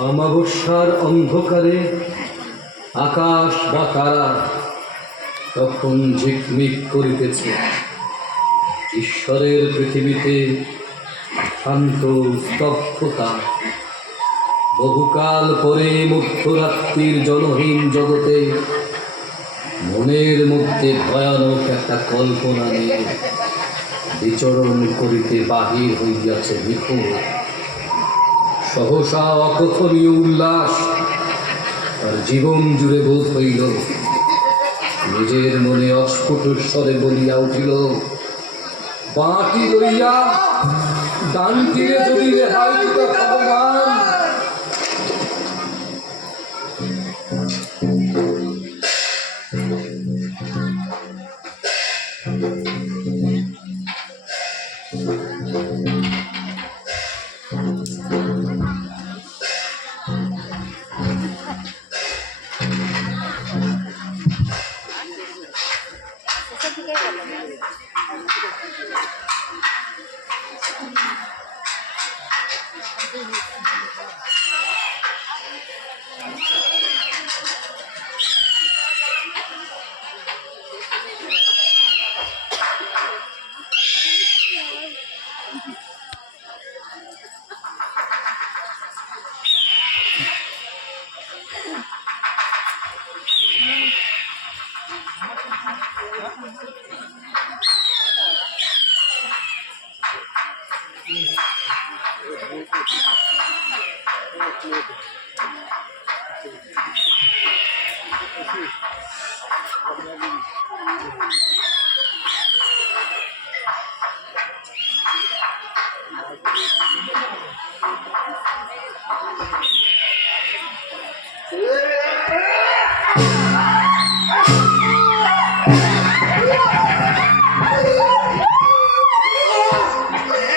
অমাবস্যার অন্ধকারে আকাশ বা তারা তখন ঝিকমিক করিতেছে। ঈশ্বরের পৃথিবীতে শান্ত স্তব্ধতা। বহুকাল পরে মধ্যরাত্রির জনহীন জগতে মনের মধ্যে ভয়ানক একটা কল্পনা নিয়ে বিচরণ করিতে বাহির হইয়াছে ভিখুর। সহসা অকথনীয় উল্লাস তার জীবন জুড়ে বোধ হইল। নিজের মনে অস্ফুট স্বরে বলিয়া উঠিল, বাঁটি লইয়া ডানটিরে যদি রেহাই দিত ভগবান।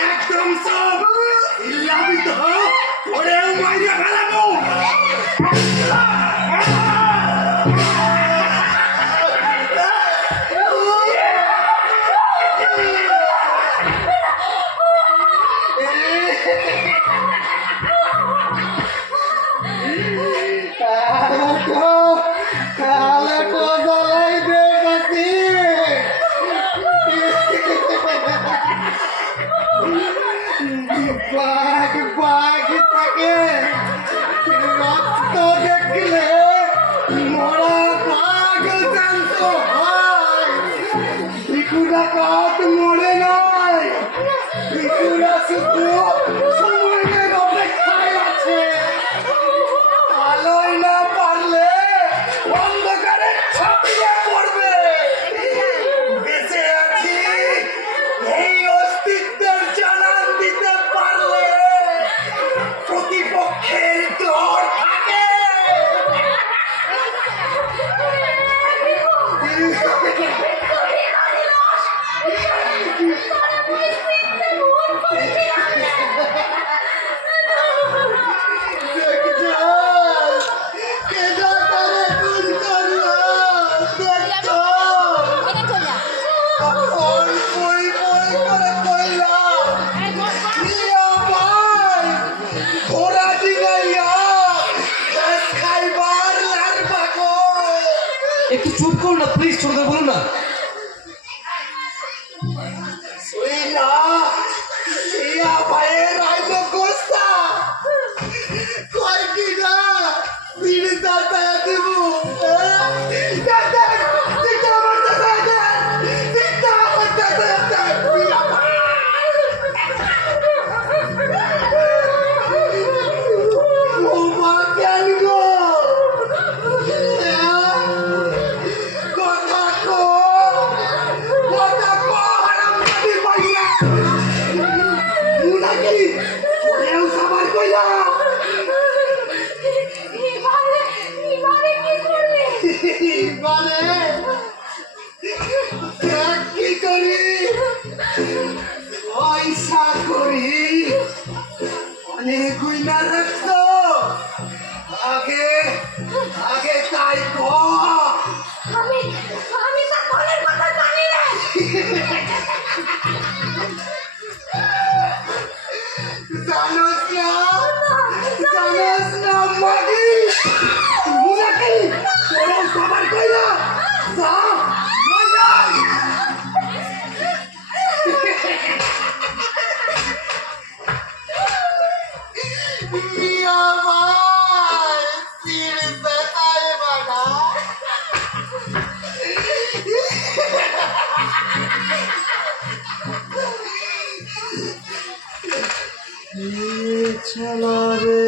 একদম সব ইল্লাবি তো ওরেও মাইরা ফেলাবো। কালাটো জ্বালাই দে কাকি বাঘ বাঘ থাকে রক্ত দেখলে মরা বাঘ জানত হয় ভিকুরা কাত মরে নাই ভিকুরা শুধু সময়ের অপেক্ষায় আছে আলোয় না পারলে অন্ধকারে ছাপিয়ে পড়বে বেঁচে আছি এই অস্তিত্বের জানান দিতে পারলে প্রতিপক্ষের ডর থাকে একটু চুপ করুন না প্লিজ, ছোটদের বলুন না। কি করি পয়সা করি অনেক গুইনা রাখতো আগে আগে তাই আমি তার মনের কথা জানি না। জানোস না মাগি মুনাকি তোরা সবার কইলা যা মজাই মিয়া ভাই সিঁড়ি বেতায় বানা ছাড়ারে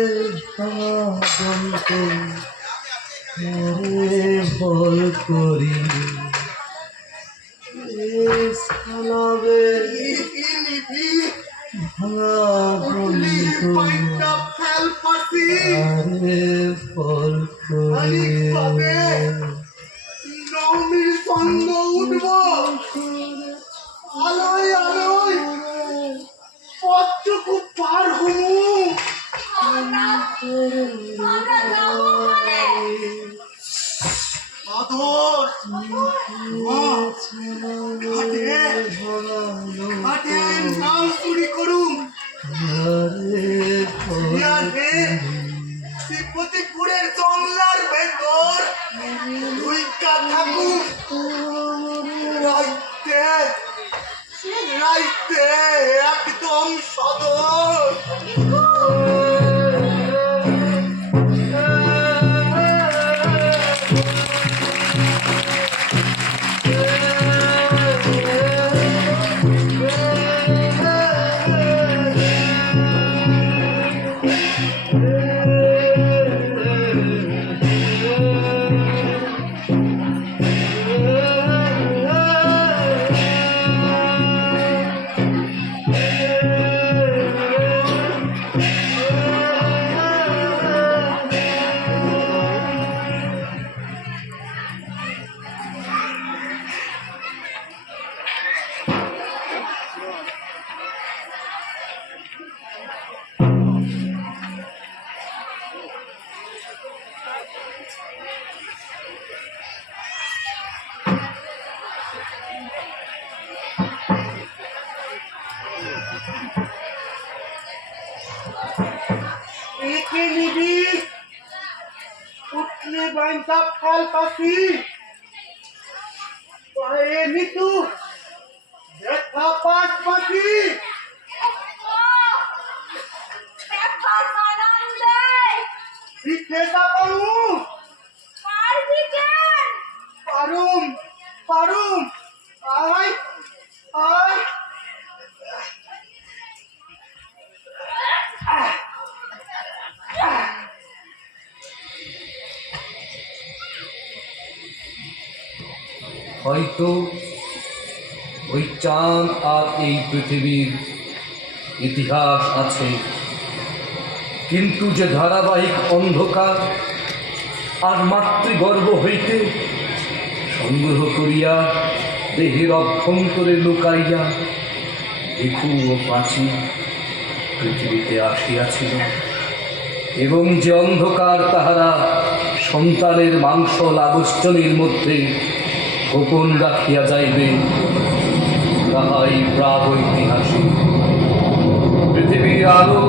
বল করি ছাড়াবে ভাঙা পাইটা ফেল পাসি বল করি নমির সঙ্গ উঠব আলোয় আলোয় পথটুকু পার হমু আদর ঘাটে নাও চুরি করুম শ্রীপতিপুরের জংলার ভেতর দুইটা ঠাকুর রাইতে রাইতে একদম সদর একে নিবি উঠলে বাইনটা ফাল পাখি পায়ে নিতু দেখা পাঁচ পাখি ব্যাপার বানান দেয় শিখে যা পারু পারবি কেন পারুম পারুম আয় আয় হয়তো ওই চাঁদ আর এই পৃথিবীর ইতিহাস আছে, কিন্তু যে ধারাবাহিক অন্ধকার আর মাতৃগর্ভ হইতে সংগ্রহ করিয়া দেহের অভ্যন্তরে লুকাইয়া ভিখু ও পাঁচি পৃথিবীতে আসিয়াছিল, এবং যে অন্ধকার তাহারা সন্তানের মাংস লাবস্থলীর মধ্যে গোপন রাখিয়া যাইবে, তাহাই প্রাগৈতিহাসিক পৃথিবীর আলো